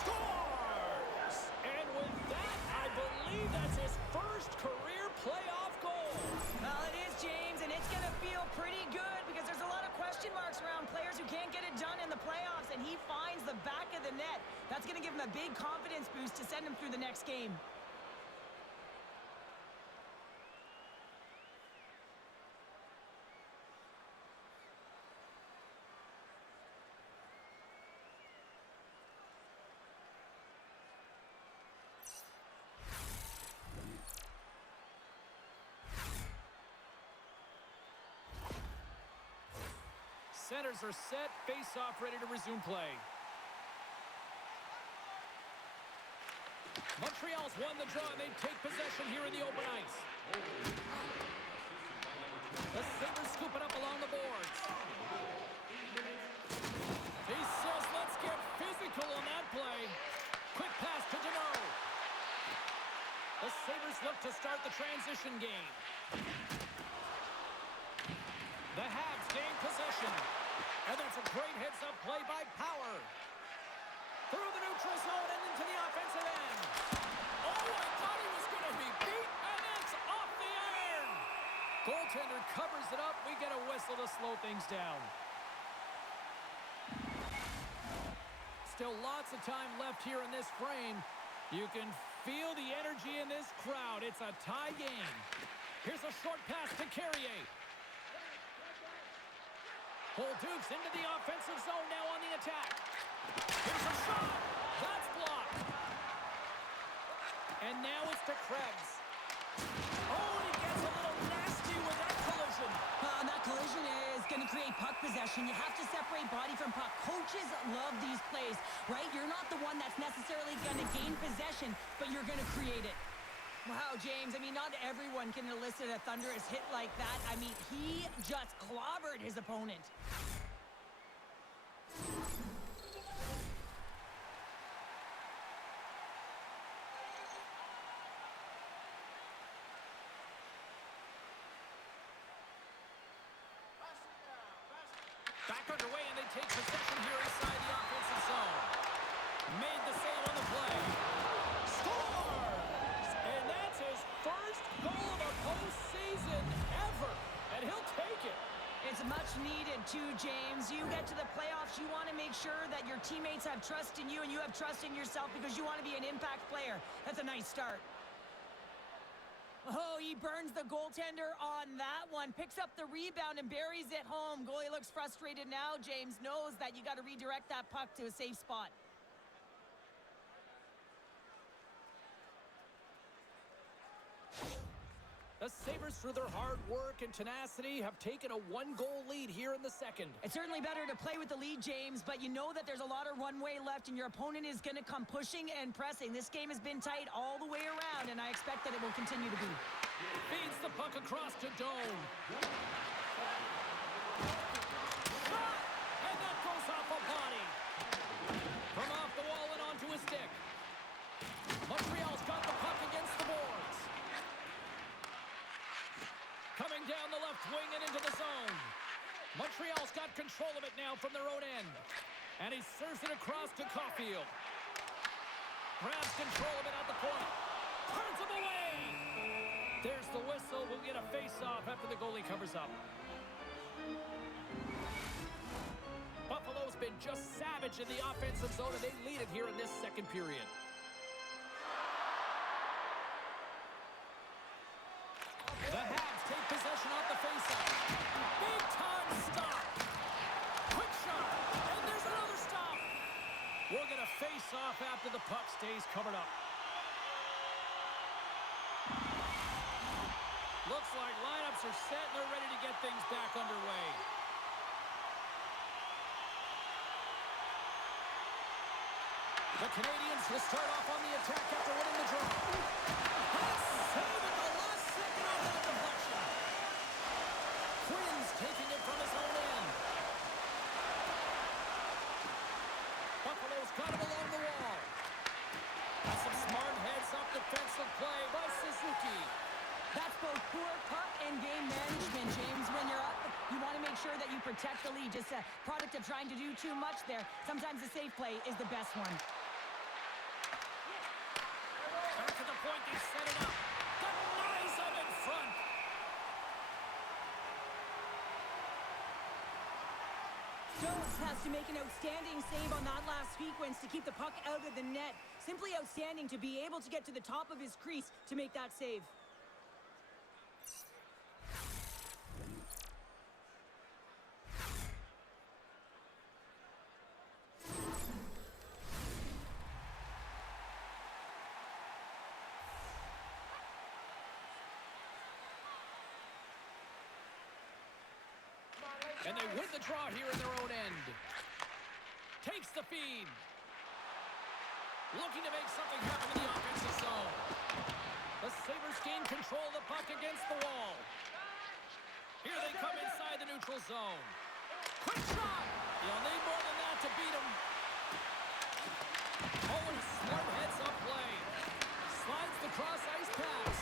Scores! And with that, I believe that's his first career playoff goal. Well, it is, James, and it's going to feel pretty good because there's a lot of question marks around players who can't get it done in the playoffs, and he finds the back of the net. That's going to give him a big confidence boost to send him through the next game. Centers are set, face-off ready to resume play. Montreal's won the draw, and they take possession here in the open ice. The Sabres scoop it up along the boards. He says, let's get physical on that play. Quick pass to Deneau. The Sabres look to start the transition game. The Habs gain possession. And that's a great heads-up play by Power. Through the neutral zone and into the offensive end. Oh, I thought he was going to be beat, and it's off the iron. Goaltender covers it up. We get a whistle to slow things down. Still lots of time left here in this frame. You can feel the energy in this crowd. It's a tie game. Here's a short pass to Carrier. Dukes into the offensive zone now on the attack. Here's a shot. That's blocked. And now it's to Krebs. Oh, and he gets a little nasty with that collision. And that collision is going to create puck possession. You have to separate body from puck. Coaches love these plays, right? You're not the one that's necessarily going to gain possession, but you're going to create it. Wow, James, I mean, not everyone can elicit a thunderous hit like that. I mean, he just clobbered his opponent. Back underway, and they take possession here inside the offensive zone. Made the save on the play. Scores! And that's his first goal of the postseason ever. And he'll take it. It's much needed too, James. You get to the playoffs, you want to make sure that your teammates have trust in you and you have trust in yourself because you want to be an impact player. That's a nice start. Oh, he burns the goaltender on that one. Picks up the rebound and buries it home. Goalie looks frustrated now. James knows that you got to redirect that puck to a safe spot. The Sabres, through their hard work and tenacity, have taken a one-goal lead here in the second. It's certainly better to play with the lead, James, but you know that there's a lot of runway left and your opponent is going to come pushing and pressing. This game has been tight all the way around, and I expect that it will continue to be. Feeds the puck across to Doan. Shot! And that goes off a body. From off the wall and onto his stick. Montreal's got the puck against the boards. Coming down the left wing and into the zone. Montreal's got control of it now from their own end. And he serves it across to Caulfield. Grabs control of it at the point. Turns him away. There's the whistle. We'll get a face-off after the goalie covers up. Buffalo's been just savage in the offensive zone, and they lead it here in this second period. The Habs take possession off the faceoff. Big time stop. Quick shot. And there's another stop. We'll get a face-off after the puck stays covered up. Looks like lineups are set and they're ready to get things back underway. The Canadiens will start off on the attack after winning the draw. Save at the last second on that deflection. Quinn's taking it from his own end. Buffalo's got him along the wall. That's some smart heads-up defensive play by Suzuki. That's both poor puck that you protect the lead. Just a product of trying to do too much there. Sometimes the safe play is the best one. Back to the point, they set it up. Denies them in front. Jones has to make an outstanding save on that last sequence to keep the puck out of the net. Simply outstanding to be able to get to the top of his crease to make that save. And they win the draw here in their own end. Takes the feed. Looking to make something happen in the offensive zone. The Sabres gain control of the puck against the wall. Here they come inside the neutral zone. Quick shot! You'll need more than that to beat them. Oh, and a smart heads-up play. Slides the cross-ice pass.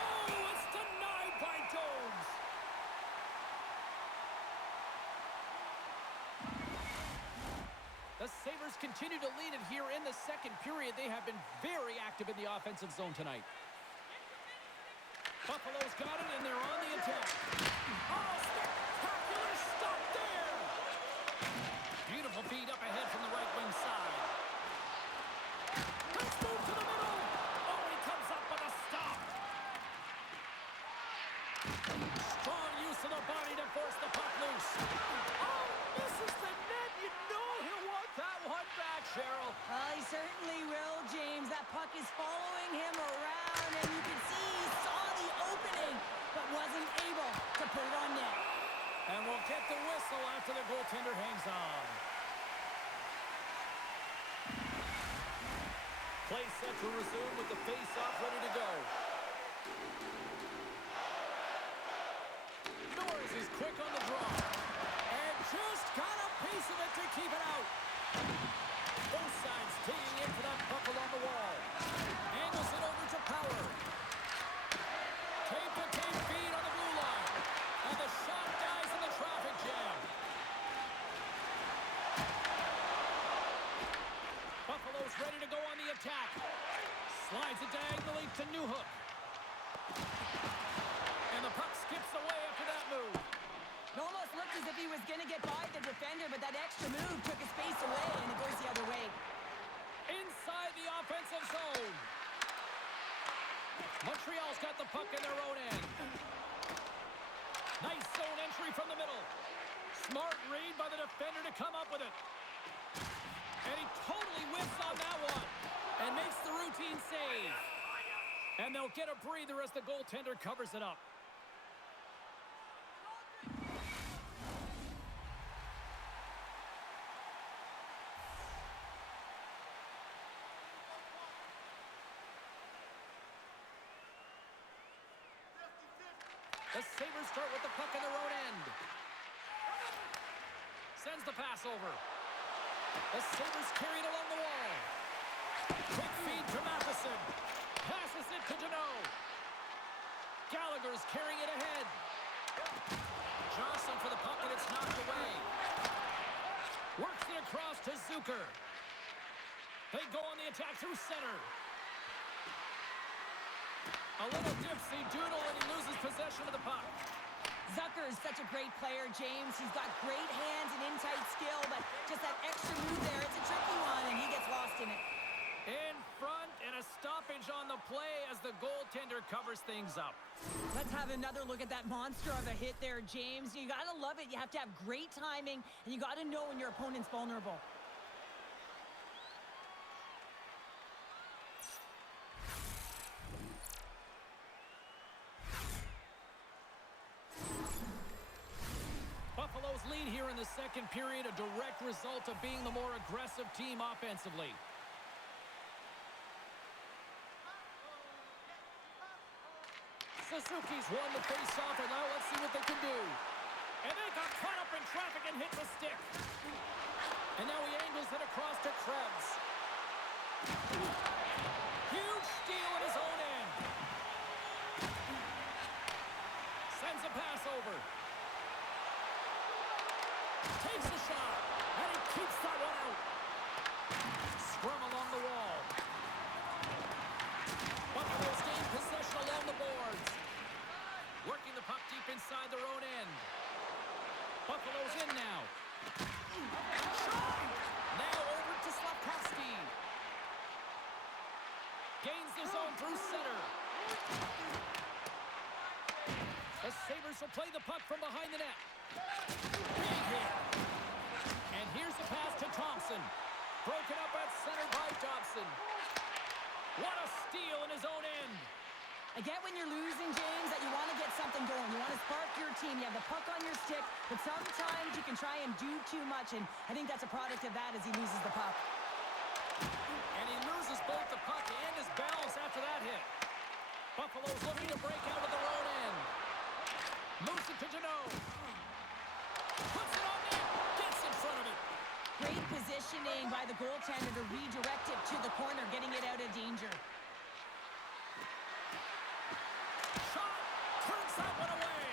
Oh, it's denied by Jones. The Sabres continue to lead it here in the second period. They have been very active in the offensive zone tonight. Buffalo's got it, and they're on the attack. Oh, spectacular stop there! Beautiful feed up ahead from the right wing side. Let's move to the middle. Oh, he comes up with a stop. Strong use of the body to force the puck loose. Oh, misses the net. You know he'll want that one back, Cheryl. He certainly will, James. That puck is following him around, and you can see he saw the opening, but wasn't able to put it on net. And we'll get the whistle after the goaltender hangs on. Play set to resume with the face-off ready to go. Norris is quick on the draw. And just got a piece of it to keep it out. Both sides digging in for that puck along the wall. Angles it over to Power. Tape-to-tape feed on the blue line. And the shot dies in the traffic jam. Buffalo's ready to go on the attack. Slides it diagonally to Newhook. And the puck skips away after that move. It almost looked as if he was going to get by the defender, but that extra move took his space away, and it goes the other way. Inside the offensive zone. Montreal's got the puck in their own end. Nice zone entry from the middle. Smart read by the defender to come up with it. And he totally whiffs on that one. And makes the routine save. And they'll get a breather as the goaltender covers it up. The Sabres start with the puck in their own end. Sends the pass over. The Sabres carry it along the wall. Quick feed to Matheson. Passes it to Deneau. Gallagher's carrying it ahead. Johnson for the puck, and it's knocked away. Works it across to Zucker. They go on the attack through center. A little dipsy doodle, and he loses possession of the puck. Zucker is such a great player, James. He's got great hands and in-tight skill, but just that extra move there, it's a tricky one, and he gets lost in it. In front, and a stoppage on the play as the goaltender covers things up. Let's have another look at that monster of a hit there, James. You got to love it. You have to have great timing, and you got to know when your opponent's vulnerable. Buffalo's lead here in the second period, a direct result of being the more aggressive team offensively. Suzuki's won the face-off, and now let's see what they can do. And they got caught up in traffic and hit the stick. And now he angles it across to Krebs. Huge steal at his own end. Sends a pass over. Buffalo's in now. Shot! Now over to Slafkovsky. Gains the zone through center. The Sabres will play the puck from behind the net. Big hit. And here's the pass to Thompson. Broken up at center by Dobson. What a steal in his own end. I get when you're losing, James, that you want to get something going. You want to spark your team. You have the puck on your stick, but sometimes you can try and do too much, and I think that's a product of that as he loses the puck. And he loses both the puck and his balance after that hit. Buffalo's looking to break out of their own end. Moves it to Deneau. Puts it on net. Gets in front of it. Great positioning by the goaltender to redirect it to the corner, getting it out of danger. Shot. Turns that one away.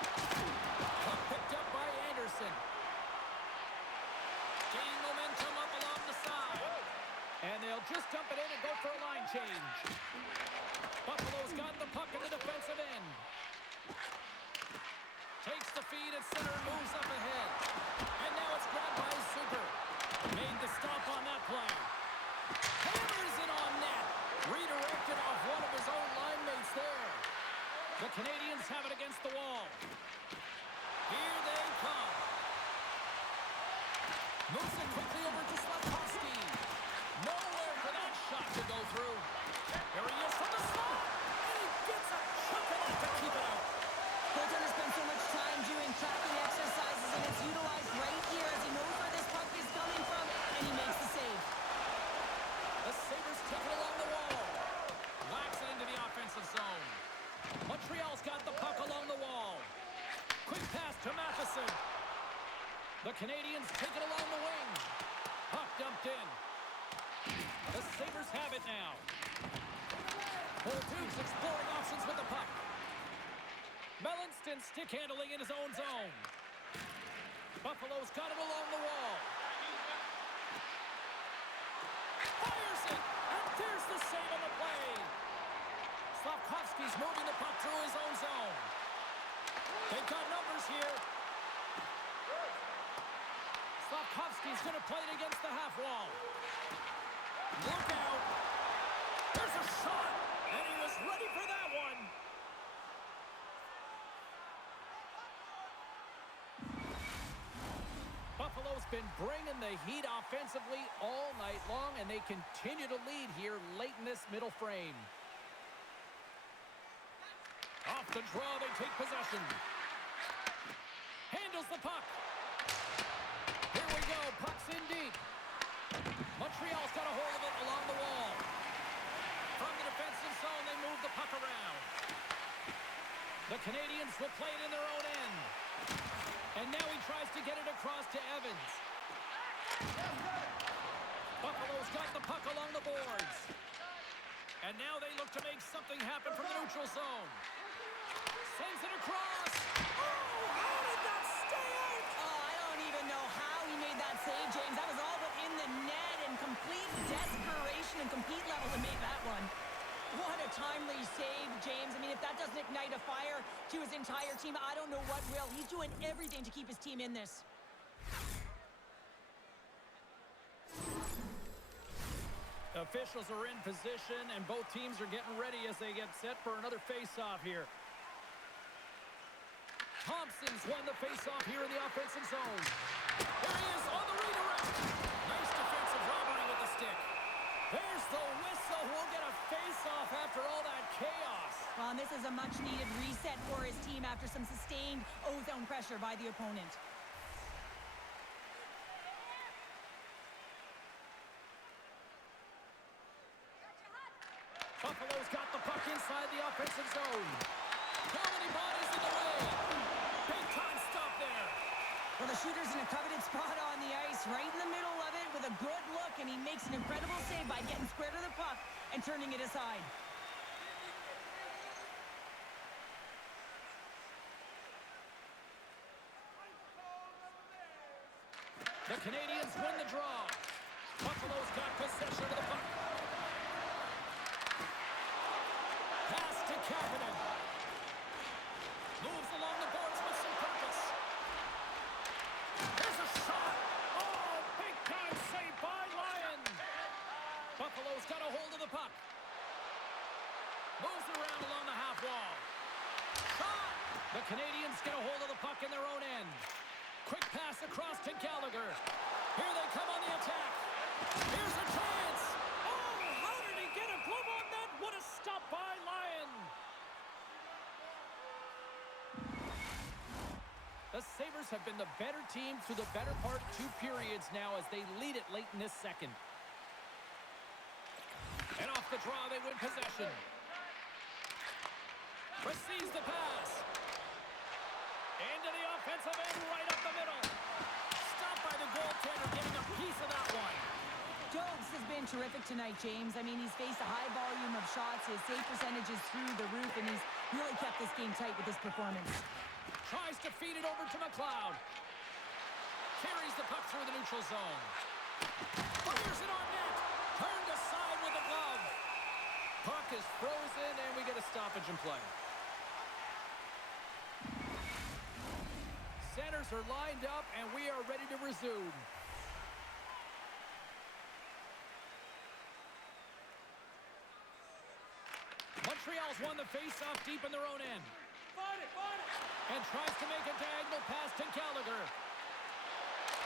Puck picked up by Anderson. Gaining momentum up along the side. And they'll just dump it in and go for a line change. Buffalo's got the puck in the defensive end. Takes the feed at center and moves up ahead. And now it's grabbed by Zucker. Made the stop on that play. Hammers it on net. Redirected off one of his own line mates there. The Canadiens have it against the wall. Here they come. Moves it quickly over to Slafkovsky. Nowhere for that shot to go through. Here he is from the slot. And he gets a chunk of it to keep it out. Goaltender spends so much time doing tracking exercises, and it's utilized right here as he knows where this puck is coming from, and he makes the save. The Sabres take it along the wall. Whacks it into the offensive zone. Montreal's got the puck along the wall. Quick pass to Matheson. The Canadiens take it along the wing. Puck dumped in. The Sabres have it now. Bolduc's exploring options with the puck. Mellanston stick handling in his own zone. Buffalo's got it along the wall. Fires it, and there's the save on the play. Slafkovsky's moving the puck through his own zone. They've got numbers here. Slafkovsky's going to play it against the half wall. Look out. There's a shot, and he was ready for that one. Buffalo's been bringing the heat offensively all night long, and they continue to lead here late in this middle frame. Off the draw, they take possession. Handles the puck. Here we go, puck's in deep. Montreal's got a hold of it along the wall. From the defensive zone, they move the puck around. The Canadiens will play it in their own end. And now he tries to get it across to Evans. Buffalo's got the puck along the boards. And now they look to make something happen from the neutral zone. Sends it across. Oh, how did that stay out? Oh, I don't even know how he made that save, James. That was all but in the net, and complete desperation and compete level to make that one. What a timely save, James. I mean, if that doesn't ignite a fire to his entire team, I don't know what will. He's doing everything to keep his team in this. Officials are in position, and both teams are getting ready as they get set for another face-off here. Thompson's won the face-off here in the offensive zone. There he is on the redirect. Nice defensive robbery with the stick. There's the whistle. We'll get a face-off after all that chaos. Well, and this is a much-needed reset for his team after some sustained O-zone pressure by the opponent. Buffalo's got the puck inside the offensive zone. How many bodies in the way? Big time stop there. Well, the shooter's in a coveted spot on the ice, right in the middle of it with a good look, and he makes an incredible save by getting square to the puck and turning it aside. The Canadiens win the draw. Buffalo's got possession of the puck. Pass to Kapanen. Moves along the boards with some purpose. The Canadiens get a hold of the puck in their own end. Quick pass across to Gallagher. Here they come on the attack. Here's a chance. Oh, how did he get a glove on that? What a stop by Lyon. The Sabres have been the better team through the better part 2 periods now as they lead it late in this second. And off the draw, they win possession. Receives the pass. Into the offensive end, right up the middle. Stopped by the goaltender, getting a piece of that one. Jones has been terrific tonight, James. I mean, he's faced a high volume of shots. His save percentage is through the roof, and he's really kept this game tight with his performance. Tries to feed it over to McLeod. Carries the puck through the neutral zone. Fires it on net. Turned aside with a glove. Puck is frozen, and we get a stoppage in play. Centers are lined up, and we are ready to resume. Montreal's won the face-off deep in their own end. And tries to make a diagonal pass to Gallagher.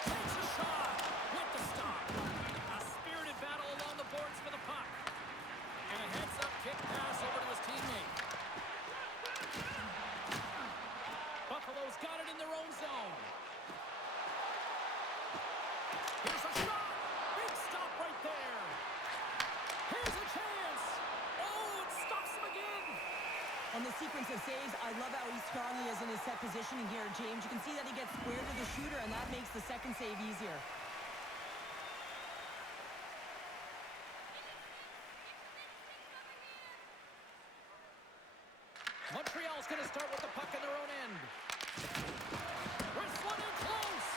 Takes a shot with the stop. A spirited battle along the boards for the puck. And a heads-up kick pass over to his teammate. Buffalo's got it in their own zone. Here's a shot. Big stop right there. Here's a chance. Oh, it stops him again. On the sequence of saves, I love how strong he is in his set positioning here, James. You can see that he gets square to the shooter, and that makes the second save easier. Montreal's going to start with the puck in their own end. Wrestling in close.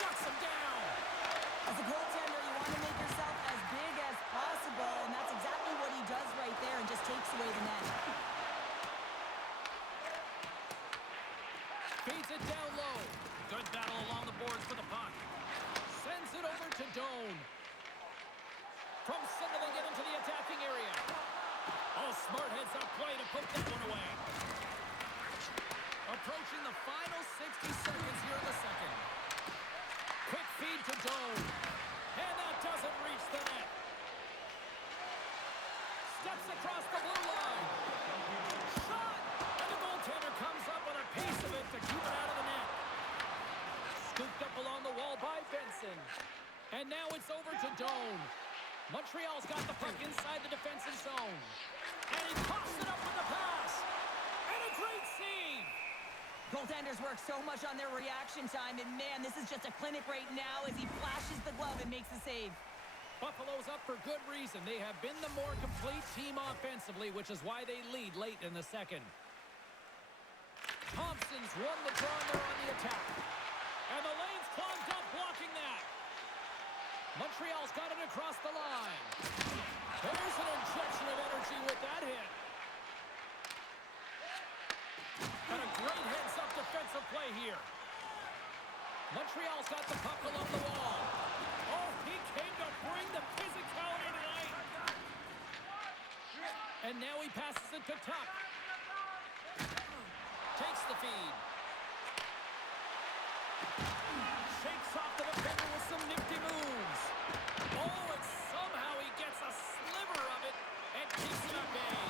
Shuts him down. As a goaltender, you want to make yourself as big as possible, and that's exactly what he does right there and just takes away the net. Feeds it down low. Good battle along the boards for the puck. Sends it over to Doan. From center, they get into the attacking area. Oh, smart heads-up play to put that one away. Approaching the final 60 seconds here in the second. Quick feed to Doan. And that doesn't reach the net. Steps across the blue line. Shot! And the goaltender comes up with a piece of it to keep it out of the net. Scooped up along the wall by Benson. And now it's over to Doan. Montreal's got the puck inside the defensive zone. And he pops it up with the pass. And a great save. Goaltenders work so much on their reaction time, and man, this is just a clinic right now as he flashes the glove and makes the save. Buffalo's up for good reason. They have been the more complete team offensively, which is why they lead late in the second. Thompson's won the draw there on the attack. And the lane's clogged up blocking that. Montreal's got it across the line. There's an injection of energy with that hit. And a great heads-up defensive play here. Montreal's got the puck along the wall. Oh, he came to bring the physicality tonight. And now he passes it to Tuck. Takes the feed. Shakes off the defender with some nifty moves. Oh, and somehow he gets a sliver of it and keeps it at bay.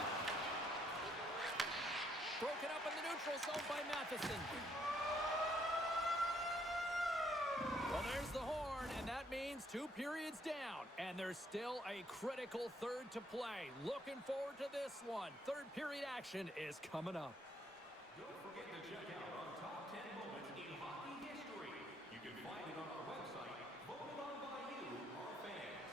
Broken up in the neutral zone by Matheson. Well, there's the horn, and that means 2 periods down. And there's still a critical third to play. Looking forward to this one. Third period action is coming up. Don't forget to check out our top 10 moments in hockey history. You can find it on our website, voted on by you, our fans.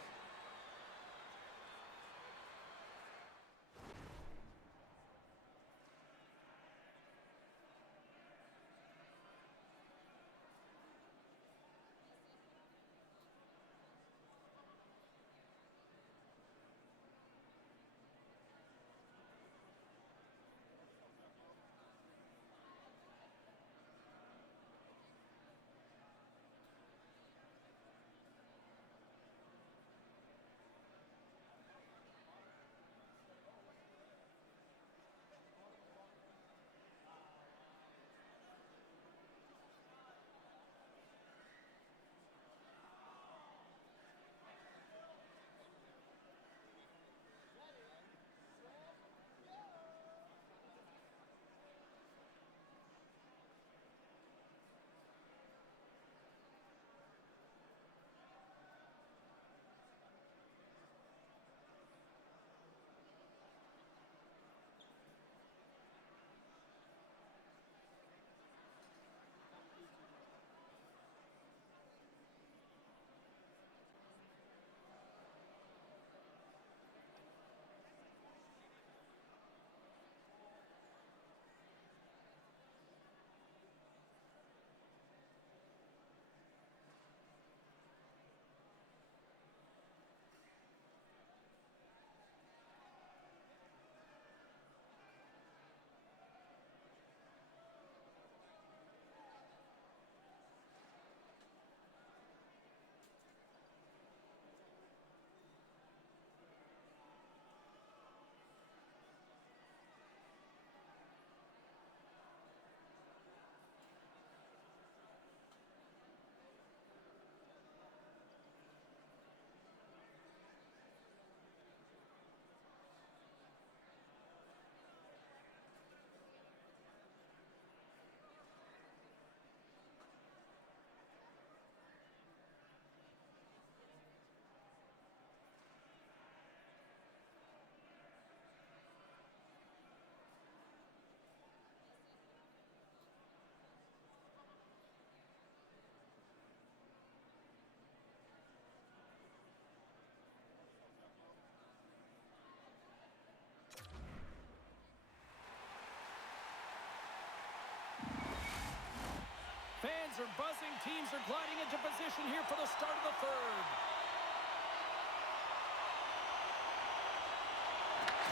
are buzzing. Teams are gliding into position here for the start of the third.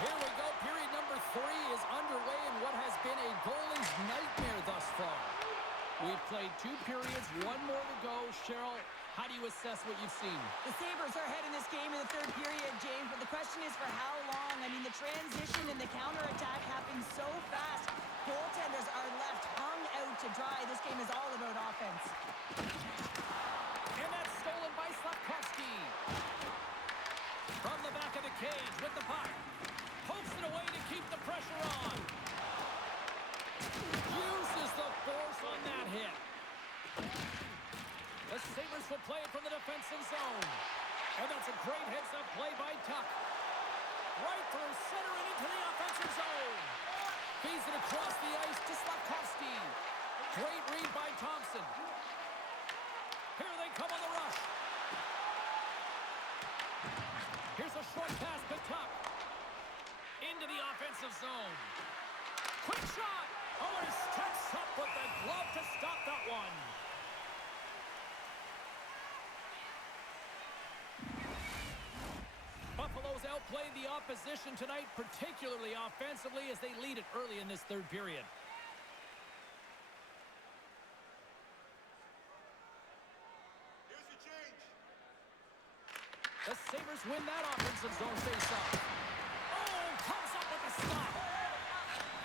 Here we go. Period number 3 is underway in what has been a goalie's nightmare thus far. We've played 2 periods, 1 more to go. Cheryl, how do you assess what you've seen? The Sabres are ahead in this game in the third period, James, but the question is for how long? I mean, the transition and the counterattack happen so fast. Goaltenders are left hung out to dry. This game is all about offense. And that's stolen by Slafkovsky. From the back of the cage with the puck. Pokes it away to keep the pressure on. Uses the force on that hit. The Sabres will play it from the defensive zone. And that's a great heads-up play by Tuck. Right through center and into the offensive zone. Feeds it across the ice to Slafkovsky. Great read by Thompson. Here they come on the rush. Here's a short pass to Tuck. Into the offensive zone. Quick shot. Oh, he steps up with the glove to stop that one. Buffalo's outplayed the opposition tonight, particularly offensively, as they lead it early in this third period. Here's your change. The Sabres win that offensive zone face-off. Oh, comes up with a stop.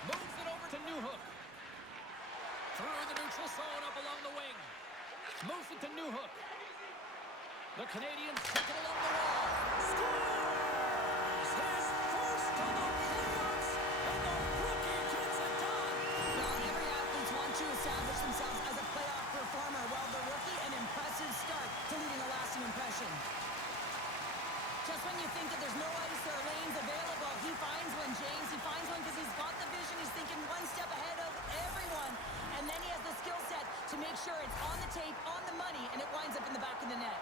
Moves it over to Newhook. Through the neutral zone up along the wing. Moves it to Newhook. The Canadiens take it along the wall. Scores! His first of the playoffs, and the rookie gets it done. Well, every athlete wants to establish themselves as a playoff performer. Well, the rookie, an impressive start to leaving a lasting impression. Just when you think that there's no ice or lanes available, he finds one, James. He finds one because he's got the vision. He's thinking one step ahead of everyone. And then he has the skill set to make sure it's on the tape, on the money, and it winds up in the back of the net.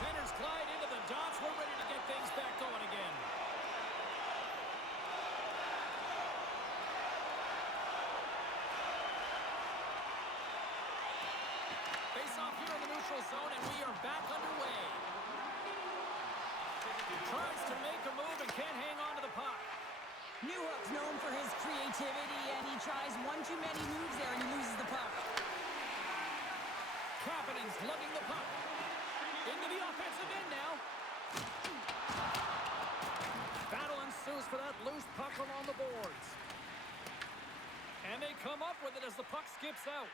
Centers glide into the dots. We're ready to get things back going again. Face off here in the neutral zone, and we are back underway. Tries to make a move and can't hang on to the puck. Newhook's known for his creativity, and he tries one too many moves there, and he loses the puck. Kapanen's lugging the puck. Into the offensive end now. Battle ensues for that loose puck along the boards. And they come up with it as the puck skips out.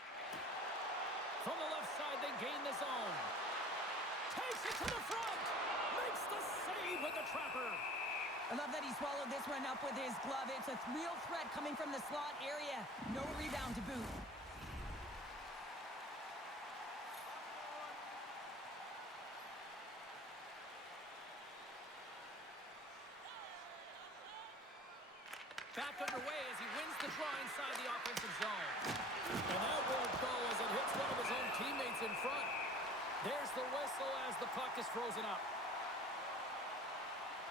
From the left side, they gain the zone. Takes it to the front. Makes the save with the trapper. I love that he swallowed this one up with his glove. It's a real threat coming from the slot area. No rebound to boot. Back underway as he wins the draw inside the offensive zone. And that won't go as it hits one of his own teammates in front. There's the whistle as the puck is frozen up.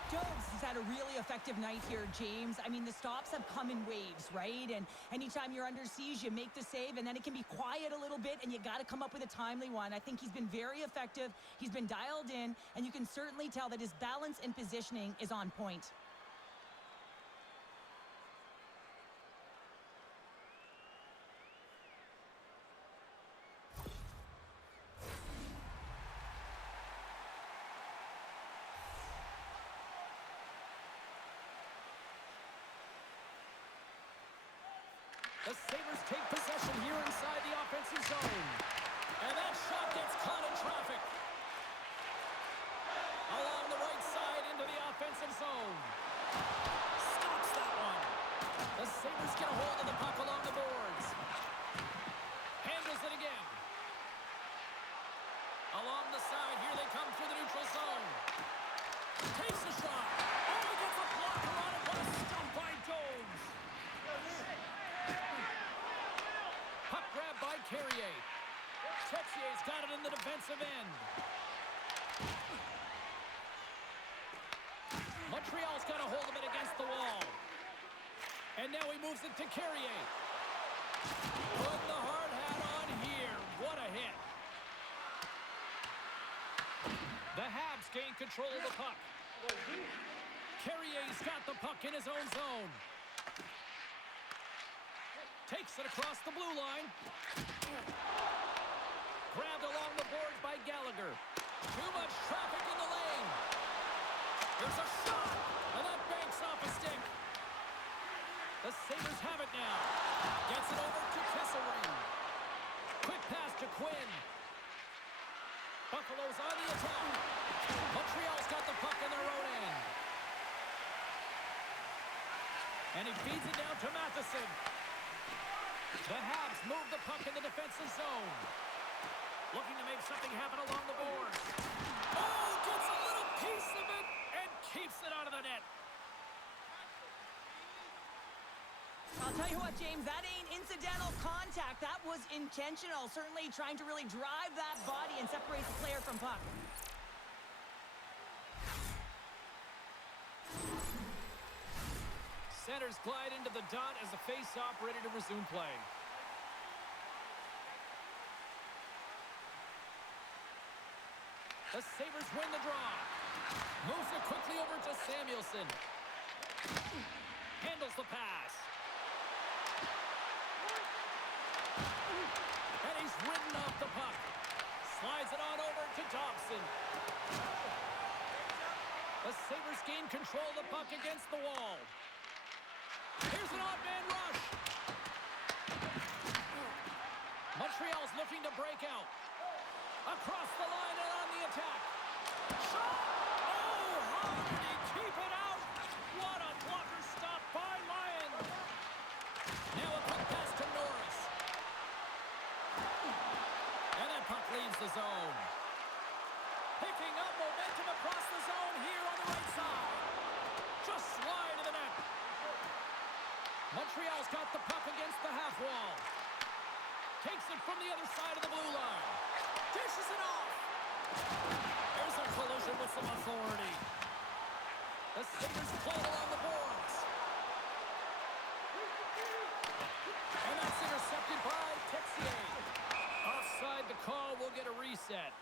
Jones has had a really effective night here, James. I mean, the stops have come in waves, right? And anytime you're under siege, you make the save, and then it can be quiet a little bit, and you got to come up with a timely one. I think he's been very effective. He's been dialed in, and you can certainly tell that his balance and positioning is on point. The Sabres take possession here inside the offensive zone. And that shot gets caught in traffic. Along the right side into the offensive zone. Stops that one. The Sabres get a hold of the puck along the boards. Handles it again. Along the side, here they come through the neutral zone. Takes the shot. Oh, he gets a blocker on it. What a stop by Jones. Puck grab by Carrier. Tetchier's got it in the defensive end. Montreal's got a hold of it against the wall. And now he moves it to Carrier. Put the hard hat on here. What a hit. The Habs gain control of the puck. Carrier's got the puck in his own zone. Takes it across the blue line. Grabbed along the boards by Gallagher. Too much traffic in the lane. There's a shot, and that banks off a stick. The Sabres have it now. Gets it over to Kesselring. Quick pass to Quinn. Buffalo's on the attack. Montreal's got the puck in their own end. And he feeds it down to Matheson. The Habs move the puck in the defensive zone. Looking to make something happen along the boards. Oh, gets a little piece of it and keeps it out of the net. I'll tell you what, James, that ain't incidental contact. That was intentional. Certainly trying to really drive that body and separate the player from puck. Centers glide into the dot as the face-off ready to resume play. The Sabres win the draw. Moves it quickly over to Samuelson. Handles the pass. And he's ridden off the puck. Slides it on over to Dobson. The Sabres gain control of the puck against the wall. Here's an odd-man rush. Montreal's looking to break out. Across the line and on the attack. Shot! Oh, how did he keep it out? What a blocker stop by Lyon. Now a quick pass to Norris. And that puck leaves the zone. Picking up momentum across the zone here on the right side. Just slide to the net. Montreal's got the puck against the half wall. Takes it from the other side of the blue line. Dishes it off. There's a collision with some authority. The Sabres play it along the boards. And that's intercepted by Texier. Offside the call. Will get a reset.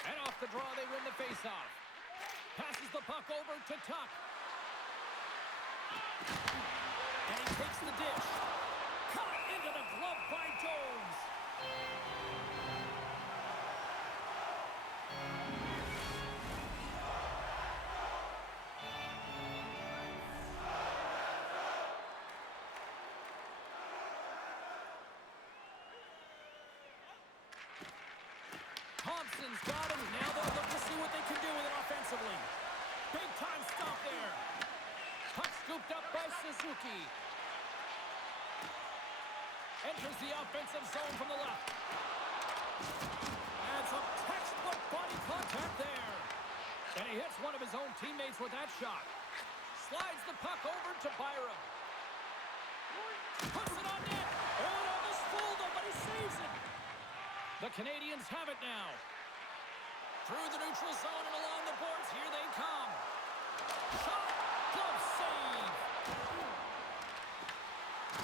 And off the draw, they win the faceoff. Passes the puck over to Tuck. And he takes the dish. Caught into the glove by Jones. Thompson's got him. Now they'll look to see what they can do with it offensively. Big time stop there. Puck scooped up by Suzuki. Enters the offensive zone from the left. And some textbook body contact there. And he hits one of his own teammates with that shot. Slides the puck over to Byram. Puts it on net. Oh, it almost fooled him, but he saves it. The Canadiens have it now. Through the neutral zone and along the boards, here they come. Shot, glove save.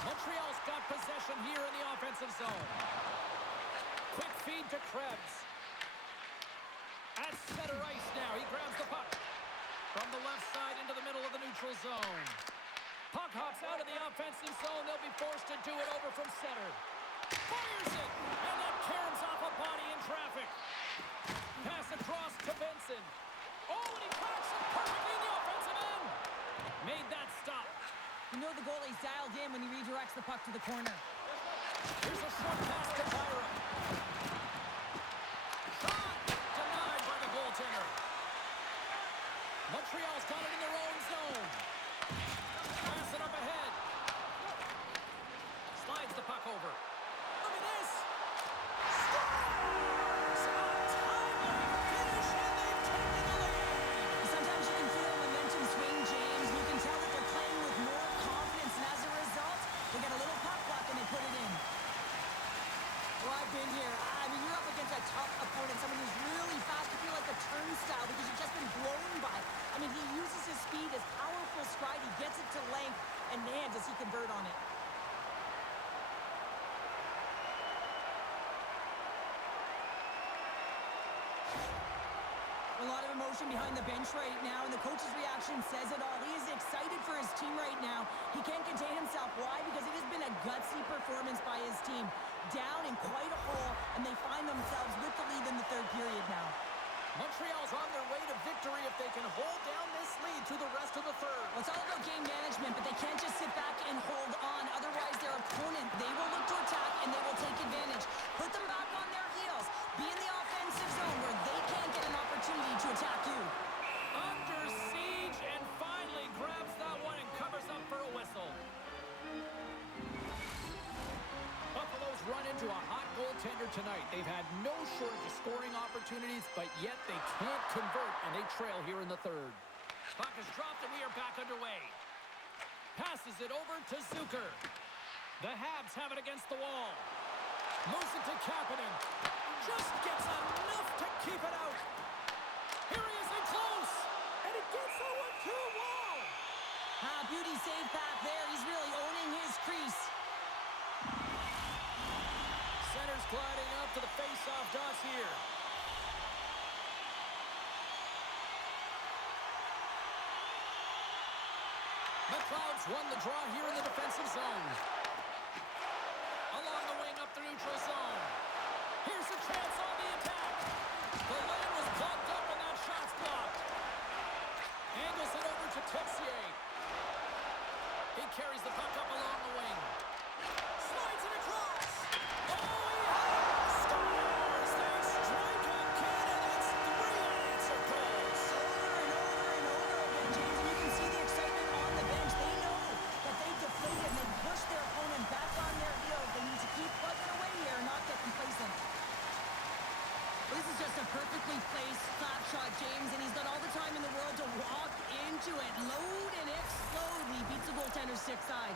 Montreal's got possession here in the offensive zone. Quick feed to Krebs. At center ice now, he grabs the puck. From the left side into the middle of the neutral zone. Puck hops out of the offensive zone. They'll be forced to do it over from center. Fires it, and then caroms off a body in traffic. Pass across to Benson. Oh, and he cracks it perfectly in the offensive end. Made that stop. You know the goalie's dialed in when he redirects the puck to the corner. Here's a short pass to Byram. Shot denied by the goaltender. Montreal's got it in their own zone. Pass it up ahead. Slides the puck over. Look at this. Scores! A timely finish, and they've taken the lead. Sometimes you can feel momentum swing, James. You can tell that they're playing style because you've just been blown by. I mean, he uses his speed, his powerful stride. He gets it to length, and man, does he convert on it. A lot of emotion behind the bench right now, and the coach's reaction says it all. He is excited for his team right now. He can't contain himself. Why? Because it has been a gutsy performance by his team. Down in quite a hole, and they find themselves with the lead in the third period now. Montreal's on their way to victory if they can hold down this lead through the rest of the third. Well, it's all about game management, but they can't just sit back and hold on. Otherwise, their opponent, they will look to attack, and they will take advantage. Put them back on their heels. Be in the offensive zone where they can't get an opportunity to attack you. Under siege, and finally grabs that one and covers up for a whistle. Buffalo's run into a hot goaltender tonight. They've had no shortage of scoring opportunities, but yet they can't convert, and they trail here in the third. Puck is dropped, and we are back underway. Passes it over to Zucker. The Habs have it against the wall. Moves it to Kapanen. Just gets enough to keep it out. Here he is in close. And it gets that one to the wall. Beauty save back there. He's really owning his crease. Center's gliding up to the face-off dots here. McLeod's won the draw here in the defensive zone. Along the wing up the neutral zone. Here's a chance on the attack. The lane was blocked up and that shot's blocked. Angles it over to Texier. He carries the puck up along the wing. Slides it across. Oh, he scores! They strike at Canada's 3 unanswered goals. Over and over and over again, James. And you can see the excitement on the bench. They know that they deflated and they pushed their opponent back on their heels. They need to keep plugging away here and not get complacent. This is just a perfectly placed slap shot, James, and he's got all the time in the world to walk into it. Load and explode. He beats the goaltender's stick side.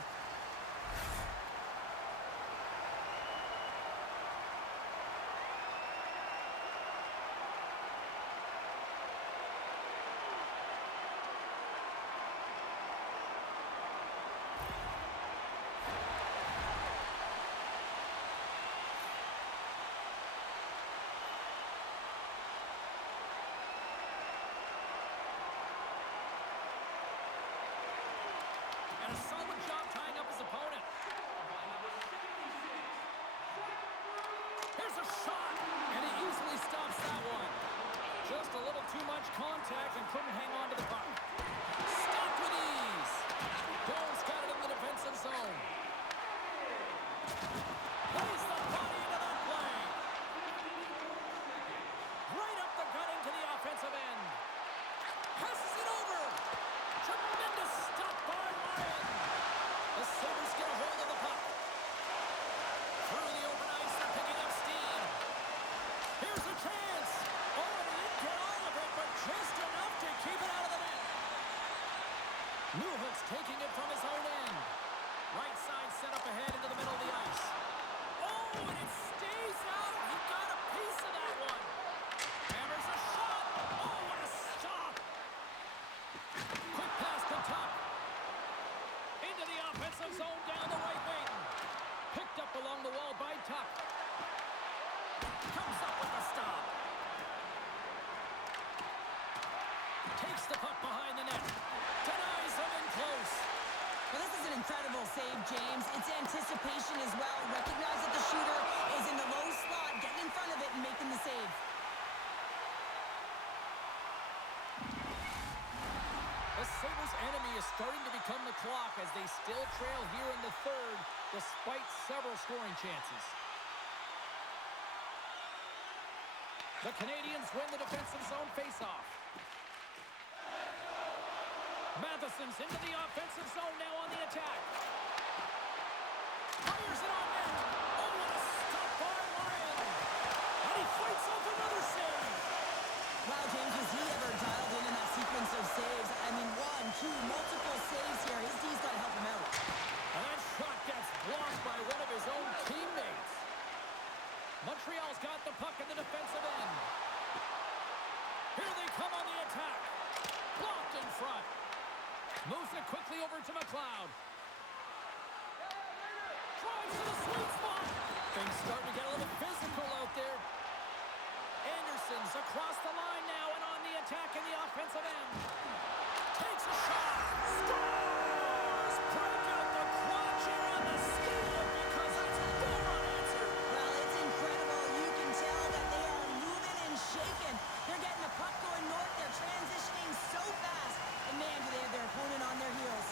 And a solid job tying up his opponent. Here's a shot, and he easily stops that one. Just a little too much contact and couldn't hang on to the puck. Stopped with ease. Jones got it in the defensive zone. Plays the body into that play. Right up the gut into the offensive end. Passes it over. Tremendous stop by Ryan. The Sabres get a hold of the puck. Through the open ice, they're picking up steam. Here's a chance. Oh, and he didn't get all of it, but just enough to keep it out of the net. Newhook's taking it from his own end. Right side set up ahead into the middle of the ice. Oh, and it stays out. He got a piece of that one. Hammers a shot. Oh, what a stop. Quick pass to Tuck. Into the offensive zone down the right wing. Picked up along the wall by Tuck. Comes up with the stop. Takes the puck behind the net. Denies him in close. Well, this is an incredible save, James. It's anticipation as well. Recognize that the shooter is in the low slot, getting in front of it and making the save. The Sabres' enemy is starting to become the clock as they still trail here in the third, despite several scoring chances. The Canadiens win the defensive zone faceoff. Matheson's into the offensive zone now on the attack. Fires it on net. Oh, what a stop by Ryan. And he fights off another save. Wow, James, was he ever dialed in that sequence of saves? I mean, 1, 2, multiple saves here. His D's got to help him out. And that shot gets blocked by one of his own teammates. Montreal's got the puck in the defensive end. Here they quickly over to McLeod. Drives to the sweet spot. Things starting to get a little physical out there. Anderson's across the line now and on the attack in the offensive end. Takes a shot. Scores! Break out the clutch here on the steal because that's more unanswered. Well, it's incredible. You can tell that they are moving and shaking. They're getting the puck going north. They're transitioning so fast. And man, do they have their opponent on their heels.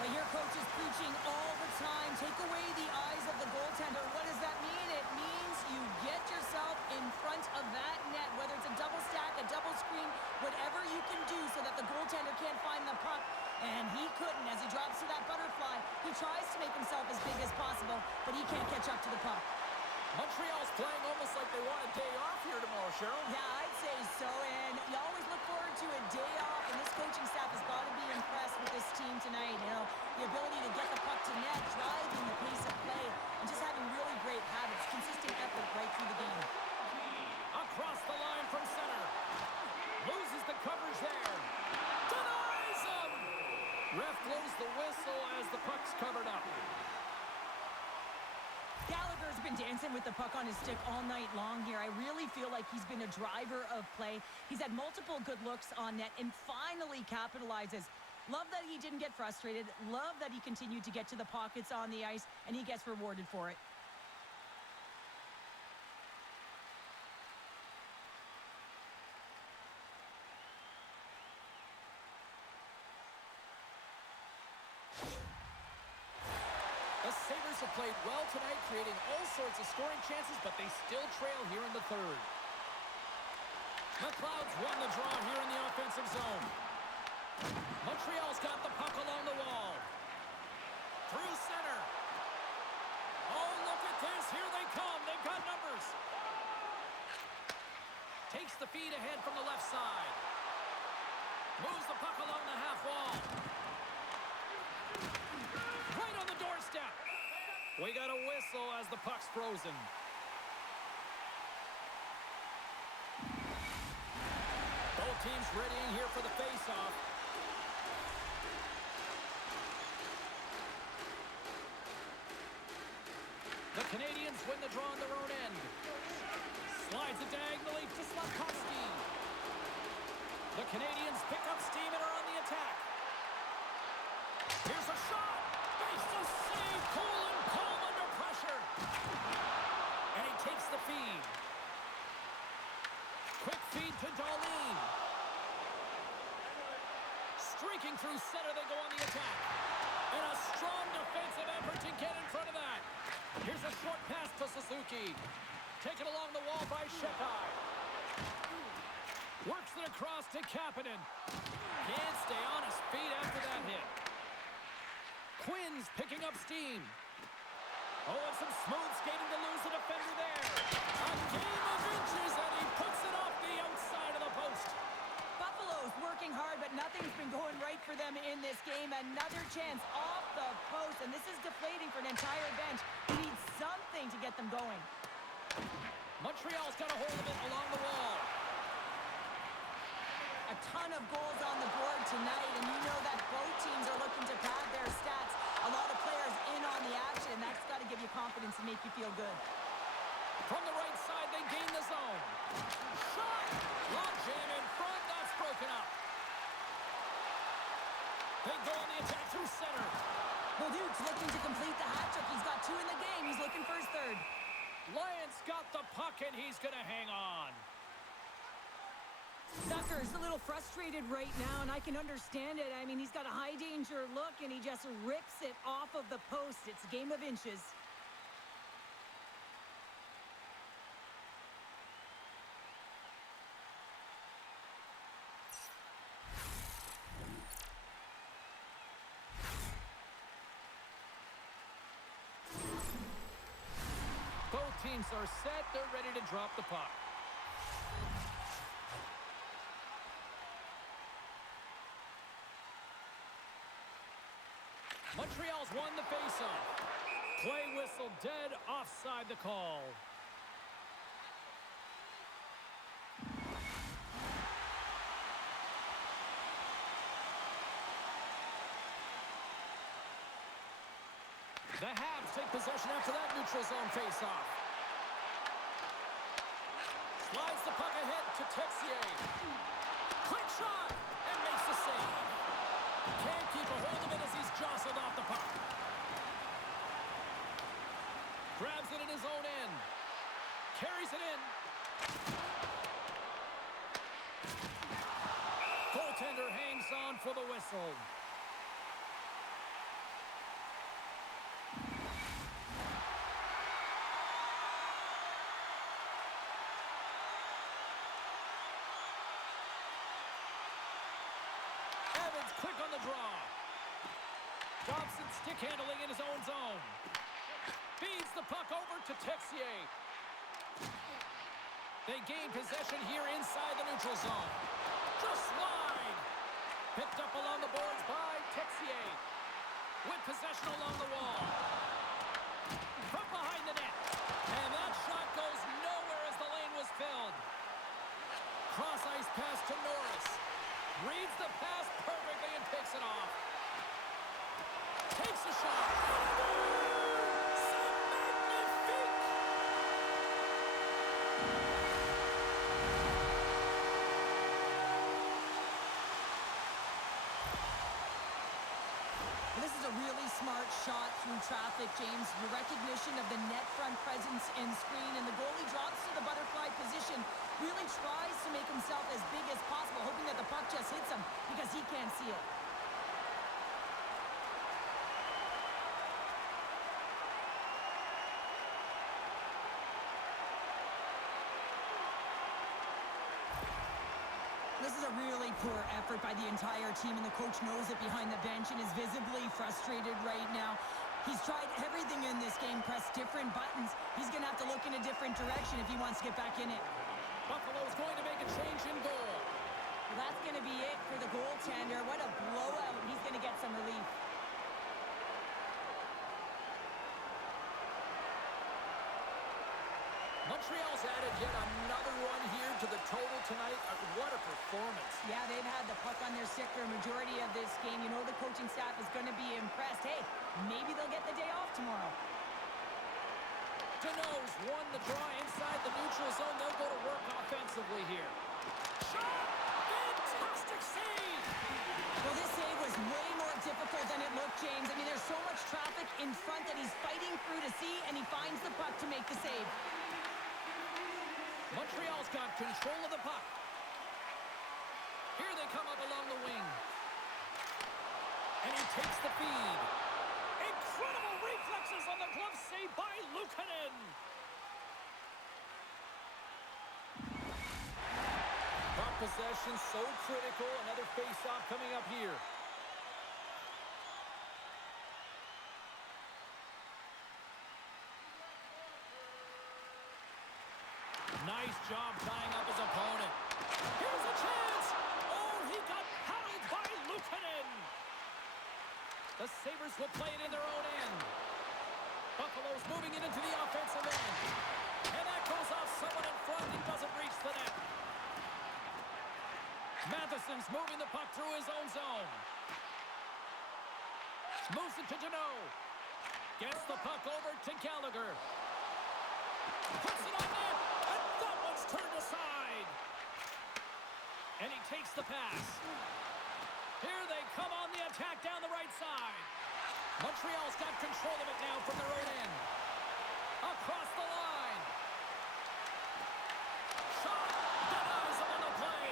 Well, your coach is preaching all the time. Take away the eyes of the goaltender. What does that mean? It means you get yourself in front of that net, whether it's a double stack, a double screen, whatever you can do so that the goaltender can't find the puck. And he couldn't as he drops to that butterfly. He tries to make himself as big as possible, but he can't catch up to the puck. Montreal's playing almost like they want a day off here tomorrow, Cheryl. Yeah, I'd say so, and you always look forward to a day off, and this coaching staff has got to be impressed with this team tonight. You know, the ability to get the puck to net, driving the pace of play, and just having really great habits, consistent effort right through the game. Across the line from center. Loses the coverage there. Denies him! Ref blows the whistle as the puck's covered up. Gallagher's been dancing with the puck on his stick all night long here. I really feel like he's been a driver of play. He's had multiple good looks on net and finally capitalizes. Love that he didn't get frustrated. Love that he continued to get to the pockets on the ice, and he gets rewarded for it. The Sabres have played well tonight, creating all sorts of scoring chances, but they still trail here in the third. McLeod's won the draw here in the offensive zone. Montreal's got the puck along the wall. Through center. Oh, look at this. Here they come. They've got numbers. Takes the feed ahead from the left side. Moves the puck along the half wall. Right on the doorstep. We got a whistle as the puck's frozen. Both teams readying here for the face-off. The Canadiens win the draw on their own end. Slides it diagonally to Slafkovsky. The Canadiens pick up steam and are on the attack. Here's a shot. Makes the save. Cool and calm under pressure. And he takes the feed. Quick feed to Darlene. Streaking through center, they go on the attack. And a strong defensive effort to get in front of that. Here's a short pass to Suzuki. Taken along the wall by Shekai. Works it across to Kapanen. Can't stay on his feet after that hit. Quinn's picking up steam. Oh, and some smooth skating to lose the defender there. A game of inches, and he puts it off the outside of the post. Buffalo's working hard, but nothing's been going right for them in this game. Another chance off the post, and this is deflating for an entire bench. He needs something to get them going. Montreal's got a hold of it along the wall. A ton of goals on the board tonight, and you know that both teams are looking to pad their stats. A lot of players in on the action. That's got to give you confidence and make you feel good. From the right side, they gain the zone. Shot! Log jam in front. That's broken up. They go on the attack through center. Well, Duke's looking to complete the hat trick. He's got 2 in the game. He's looking for his third. Lyons got the puck, and he's going to hang on. Sucker's a little frustrated right now, and I can understand it. I mean, he's got a high-danger look, and he just rips it off of the post. It's a game of inches. Both teams are set. They're ready to drop the puck. Montreal's won the faceoff. Play whistle dead, offside the call. The Habs take possession after that neutral zone faceoff. Slides the puck ahead to Texier. Quick shot, and makes the save. Can't keep a hold of it as he's jostled off the puck. Grabs it in his own end. Carries it in. Goaltender hangs on for the whistle. Evans quick on the draw. Dobson stick handling in his own zone. Feeds the puck over to Texier. They gain possession here inside the neutral zone. Just slide. Picked up along the boards by Texier. With possession along the wall. From behind the net. And that shot goes nowhere as the lane was filled. Cross ice pass to Norris. Reads the pass perfectly and picks it off. Takes a shot. C'est magnifique! This is a really smart shot through traffic, James. Your recognition of the net front presence and screen, and the goalie drops to the butterfly position. Really tries to make himself as big as possible, hoping that the puck just hits him because he can't see it. This is a really poor effort by the entire team, and the coach knows it behind the bench and is visibly frustrated right now. He's tried everything in this game, pressed different buttons. He's going to have to look in a different direction if he wants to get back in it. Buffalo's going to make a change in goal. Well, that's going to be it for the goaltender. What a blowout. He's going to get some relief. Montreal's added yet another one here to the total tonight. What a performance. Yeah, they've had the puck on their stick for a majority of this game. You know the coaching staff is going to be impressed. Hey, maybe they'll get the day off tomorrow. Deneau's won the draw inside the neutral zone. They'll go to work offensively here. Shot! Fantastic save! Well, this save was way more difficult than it looked, James. I mean, there's so much traffic in front that he's fighting through to see, and he finds the puck to make the save. Montreal's got control of the puck. Here they come up along the wing. And he takes the feed. Incredible reflexes on the glove save by Luukkonen. Puck possession so critical. Another face-off coming up here. Nice job tying up his opponent. Here's a chance! Oh, he got pounded by Luukkonen! The Sabres will play it in their own end. Buffalo's moving it into the offensive end. And that goes off someone in front and doesn't reach the net. Matheson's moving the puck through his own zone. Moves it to Deneau. Gets the puck over to Gallagher. Puts it on net. And that one's turned aside. And he takes the pass. Here they come on the attack down the right side. Montreal's got control of it now from their own end. Across the line. Shot. Denies him on the play.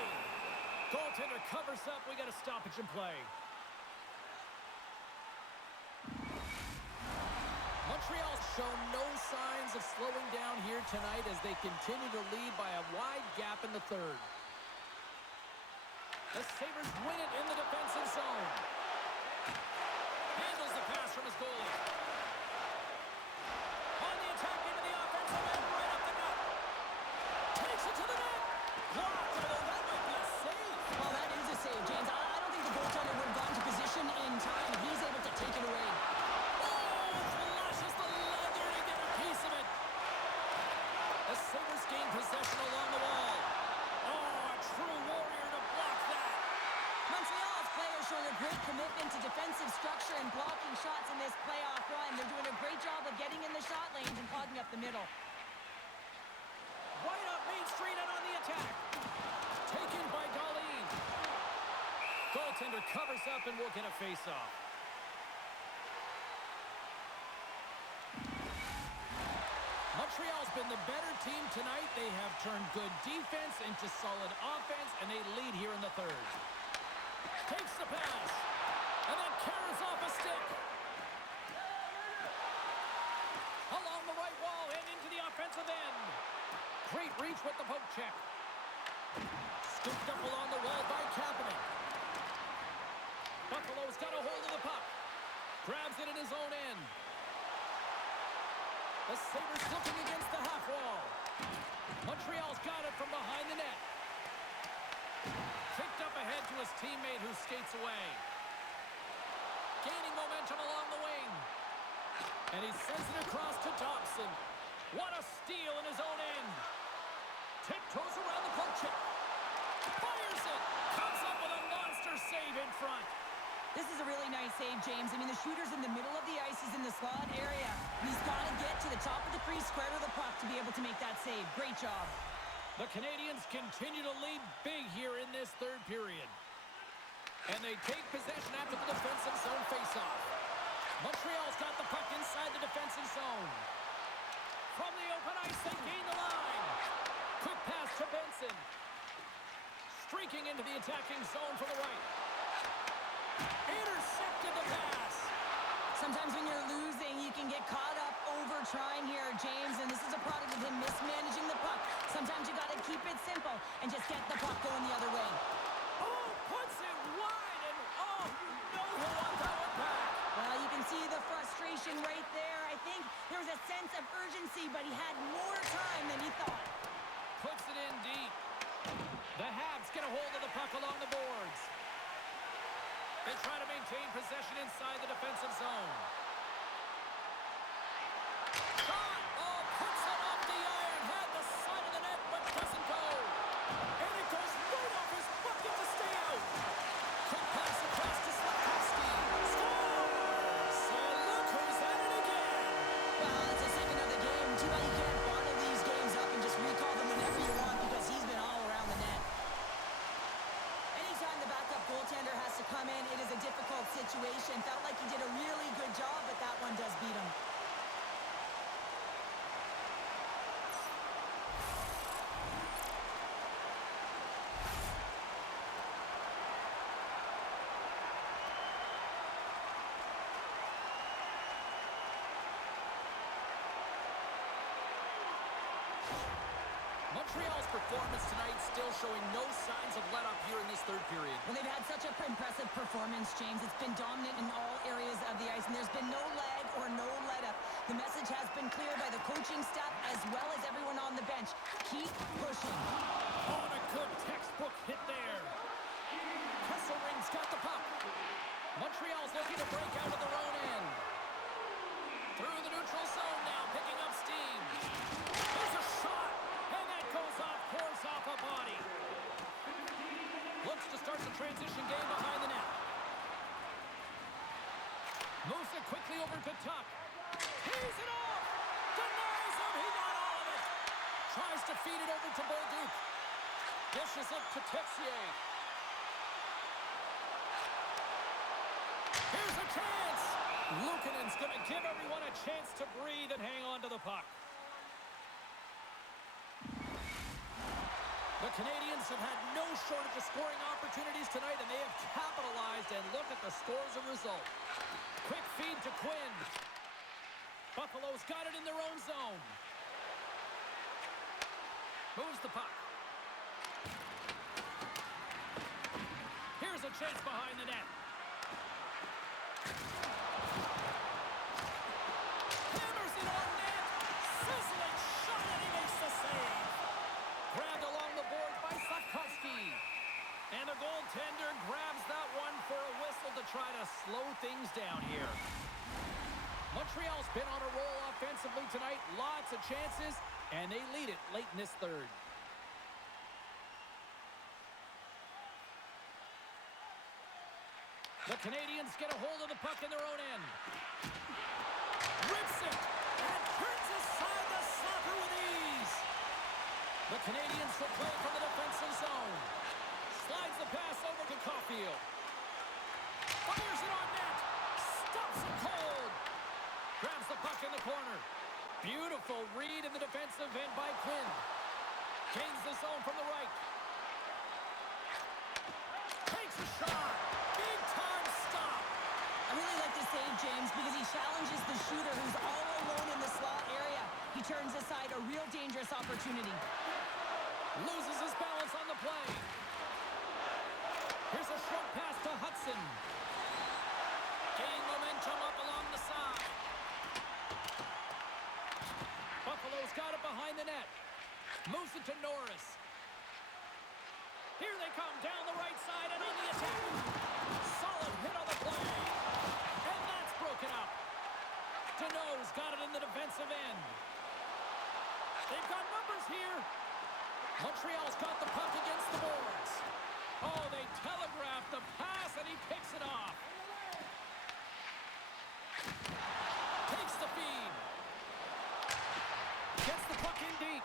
Goaltender covers up. We got a stoppage in play. Montreal's shown no signs of slowing down here tonight as they continue to lead by a wide gap in the third. The Sabres win it in the defensive zone. Handles the pass from his goalie. On the attack into the offensive end, right up the gut. Takes it to the net. Blocked, although that might be a save. Well, that is a save, James. I don't think the goaltender would have gone to position in time. He's able to take it away. Flashes the leather to get a piece of it. The Sabres gain possession along the wall. Oh, a true warrior to block that. Montreal's players showing a great commitment to defensive structure and blocking shots in this playoff run. They're doing a great job of getting in the shot lanes and clogging up the middle. Right up Main Street and on the attack. Taken by Darlene. Goaltender covers up and will get a face-off. Montreal's been the better team tonight. They have turned good defense into solid offense, and they lead here in the third. Takes the pass, and then carries off a stick. Along the right wall and into the offensive end. Great reach with the poke check. Scooped up along the wall by Kapanen. Buffalo's got a hold of the puck. Grabs it in his own end. The Sabres looking against the half wall. Montreal's got it from behind the net. Kicked up ahead to his teammate who skates away. Gaining momentum along the wing. And he sends it across to Dobson. What a steal in his own end. Tiptoes around the poke check. Fires it. Comes up with a monster save in front. This is a really nice save, James. I mean, the shooter's in the middle of the ice. He's in the slot area. He's got to get to the top of the crease, square to the puck to be able to make that save. Great job. The Canadiens continue to lead big here in this third period. And they take possession after the defensive zone faceoff. Montreal's got the puck inside the defensive zone. From the open ice, they gain the line. Quick pass to Benson. Streaking into the attacking zone from the right. Intercepted the pass. Sometimes when you're losing, you can get caught up over trying here, James, and this is a product of him mismanaging the puck. Sometimes you got to keep it simple and just get the puck going the other way. Oh, puts it wide, and oh, you know he'll want that one back. Well, you can see the frustration right there. I think there was a sense of urgency, but he had more time than he thought. Puts it in deep. The Habs get a hold of the puck along the boards. They try to maintain possession inside the defensive zone. Shot! Oh, puts it off the iron. Had the side of the net, but doesn't go. And it goes right off his bucket to stay out. Quick pass across to Slafkovsky. Scores! So look who's at it again. Well, it's the second of the game. Too bad you can't bottle these games up and just recall them whenever you want because he's been all around the net. Anytime the backup goaltender has to come in, it is a difficult situation. Felt like he did a really good job, but that one does beat him. Montreal's performance tonight still showing no signs of let-up here in this third period. Well, they've had such an impressive performance, James. It's been dominant in all areas of the ice, and there's been no lag or no let-up. The message has been clear by the coaching staff as well as everyone on the bench. Keep pushing. Oh, and a good textbook hit there. Kesselring's got the puck. Montreal's looking to break out of their own end. Through the neutral zone now, picking up steam. There's a shot, and that goes off, pours off a body. Looks to start the transition game behind the net. Moves it quickly over to Tuck. Tees it off! Denies him! He got all of it! Tries to feed it over to Bolduc. Dishes it to Texier. Here's a chance! Luukkonen's going to give everyone a chance to breathe and hang on to the puck. The Canadiens have had no shortage of scoring opportunities tonight, and they have capitalized, and look at the score as a result. Quick feed to Quinn. Buffalo's got it in their own zone. Moves the puck. Here's a chance behind the net. Hammers it on net. Sizzling shot, and he makes the save. Grabbed along the board by Slafkovsky. And the goaltender grabs that one for a whistle to try to slow things down here. Montreal's been on a roll offensively tonight. Lots of chances, and they lead it late in this third. The Canadiens get a hold of the puck in their own end. Rips it and turns aside the soccer with ease. The Canadiens will play from the defensive zone. Slides the pass over to Caulfield. Fires it on net. Stops it cold. Grabs the puck in the corner. Beautiful read in the defensive end by Quinn. Gains the zone from the right. Takes a shot. Big time stop. I really like the save, James, because he challenges the shooter who's all alone in the slot area. He turns aside a real dangerous opportunity. Loses his balance on the play. Here's a short pass to Hudson. Gaining momentum up along the side. Buffalo's got it behind the net. Moves it to Norris. Here they come down the right side and on the attack. Solid hit on the play. And that's broken up. Deneau's got it in the defensive end. They've got numbers here. Montreal's got the puck against the boards. Oh, they telegraphed the pass and he picks it off. Takes the feed. Gets the puck in deep.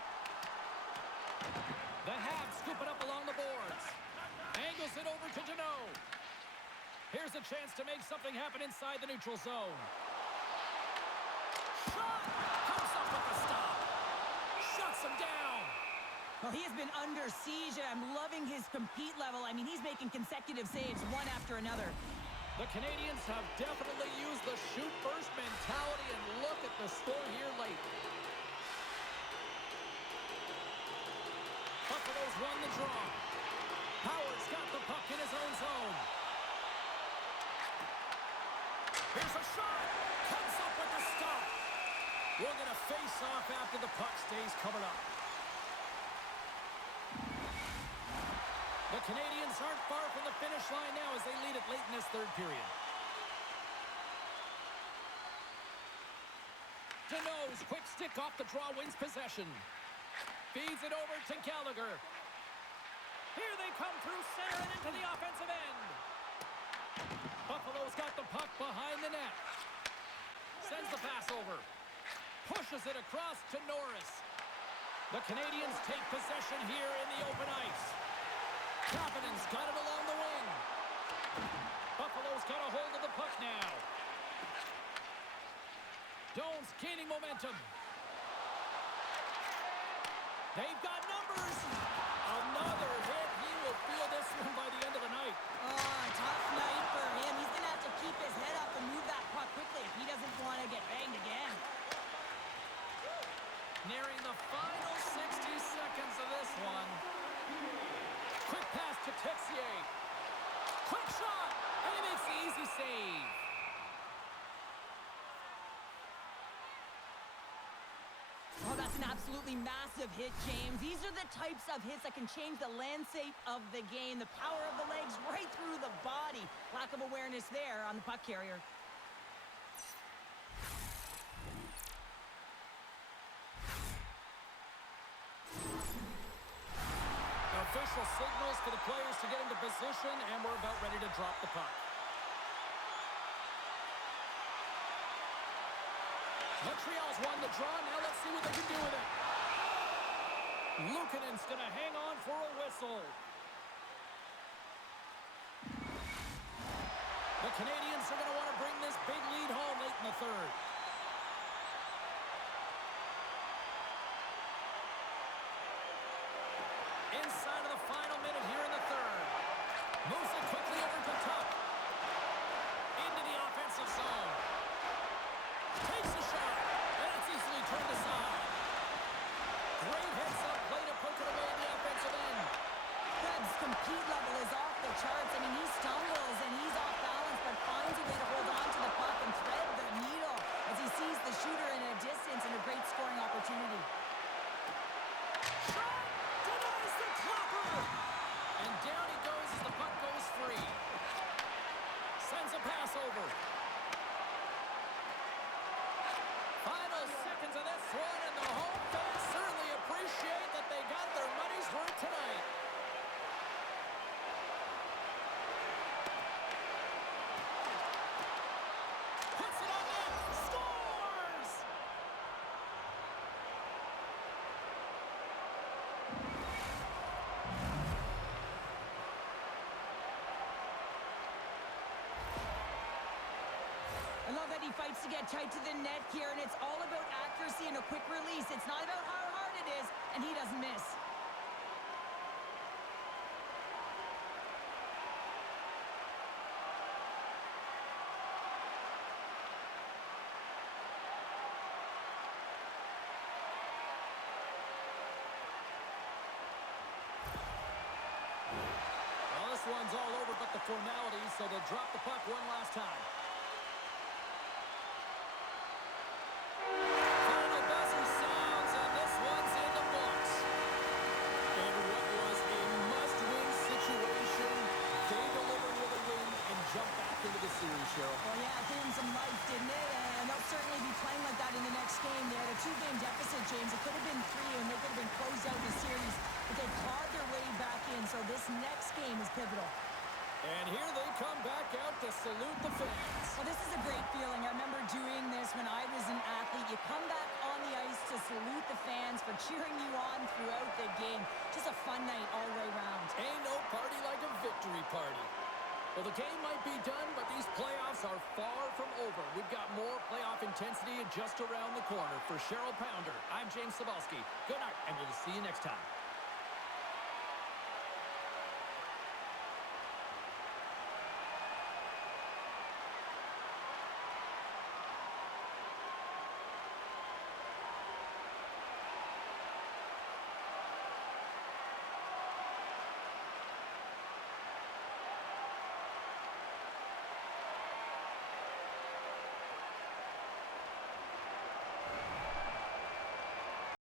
The Habs scoop it up along the boards. Angles it over to Deneau. Here's a chance to make something happen inside the neutral zone. Shot! Comes up with the stop. Shuts him down. Well, he has been under siege, and I'm loving his compete level. I mean, he's making consecutive saves one after another. The Canadiens have definitely used the shoot-first mentality, and look at the score here late. Buffalo's won the draw. Howard's got the puck in his own zone. Here's a shot. Comes up with the stop. We're going to face off after the puck stays covered up. The Canadiens aren't far from the finish line now as they lead it late in this third period. Deneau's quick stick off the draw wins possession. Feeds it over to Gallagher. Here they come through center and into the offensive end. Buffalo's got the puck behind the net. Sends the pass over. Pushes it across to Norris. The Canadiens take possession here in the open ice. Kapanen's got it along the wing. Buffalo's got a hold of the puck now. Jones gaining momentum. They've got numbers. Another hit. He will feel this one by the end of the night. Oh, tough night for him. He's going to have to keep his head up and move that puck quickly if he doesn't want to get banged again. Nearing the final 60 seconds of this one. Quick pass to Texier. Quick shot. And he makes the easy save. Oh, that's an absolutely massive hit, James. These are the types of hits that can change the landscape of the game. The power of the legs right through the body. Lack of awareness there on the puck carrier. Official signals for the players to get into position, and we're about ready to drop the puck. Montreal's won the draw. Now let's see what they can do with it. Luukkonen's going to hang on for a whistle. The Canadiens are going to want to bring this big lead home late in the third. Inside of the final minute here in the third. Moves it quickly over to Tuck. Into the offensive zone. Takes a shot. And it's easily turned aside. Great heads-up play to poke it away in the offensive end. Krebs' compete level is off the charts. I mean, he stumbles and he's off balance, but finds a way to hold on to the puck and thread the needle as he sees the shooter in a distance and a great scoring opportunity. Shot! Denies the clapper! And down he goes as the puck goes free. Sends a pass over. Final seconds of this one, and the home fans certainly appreciate that they got their money's worth tonight. fights to get tight to the net here, and it's all about accuracy and a quick release. It's not about how hard it is, and he doesn't miss. Well, this one's all over but the formalities, so they'll drop the puck one last time. Final buzzer sounds, and this one's in the books. And what was a must-win situation, they deliver with a win and jump back into the series, Cheryl. Well, yeah, it gave him some life, didn't it? And they'll certainly be playing like that in the next game. They had a 2-game deficit, James. It could have been 3, and they could have been closed out the series. But they clawed their way back in, so this next game is pivotal. And here they come back out to salute the fans. Well, this is a great feeling. I remember doing this when I was an athlete. You come back on the ice to salute the fans for cheering you on throughout the game. Just a fun night all the way around. Ain't no party like a victory party. Well, the game might be done, but these playoffs are far from over. We've got more playoff intensity just around the corner. For Cheryl Pounder, I'm James Cebulski. Good night, and we'll see you next time.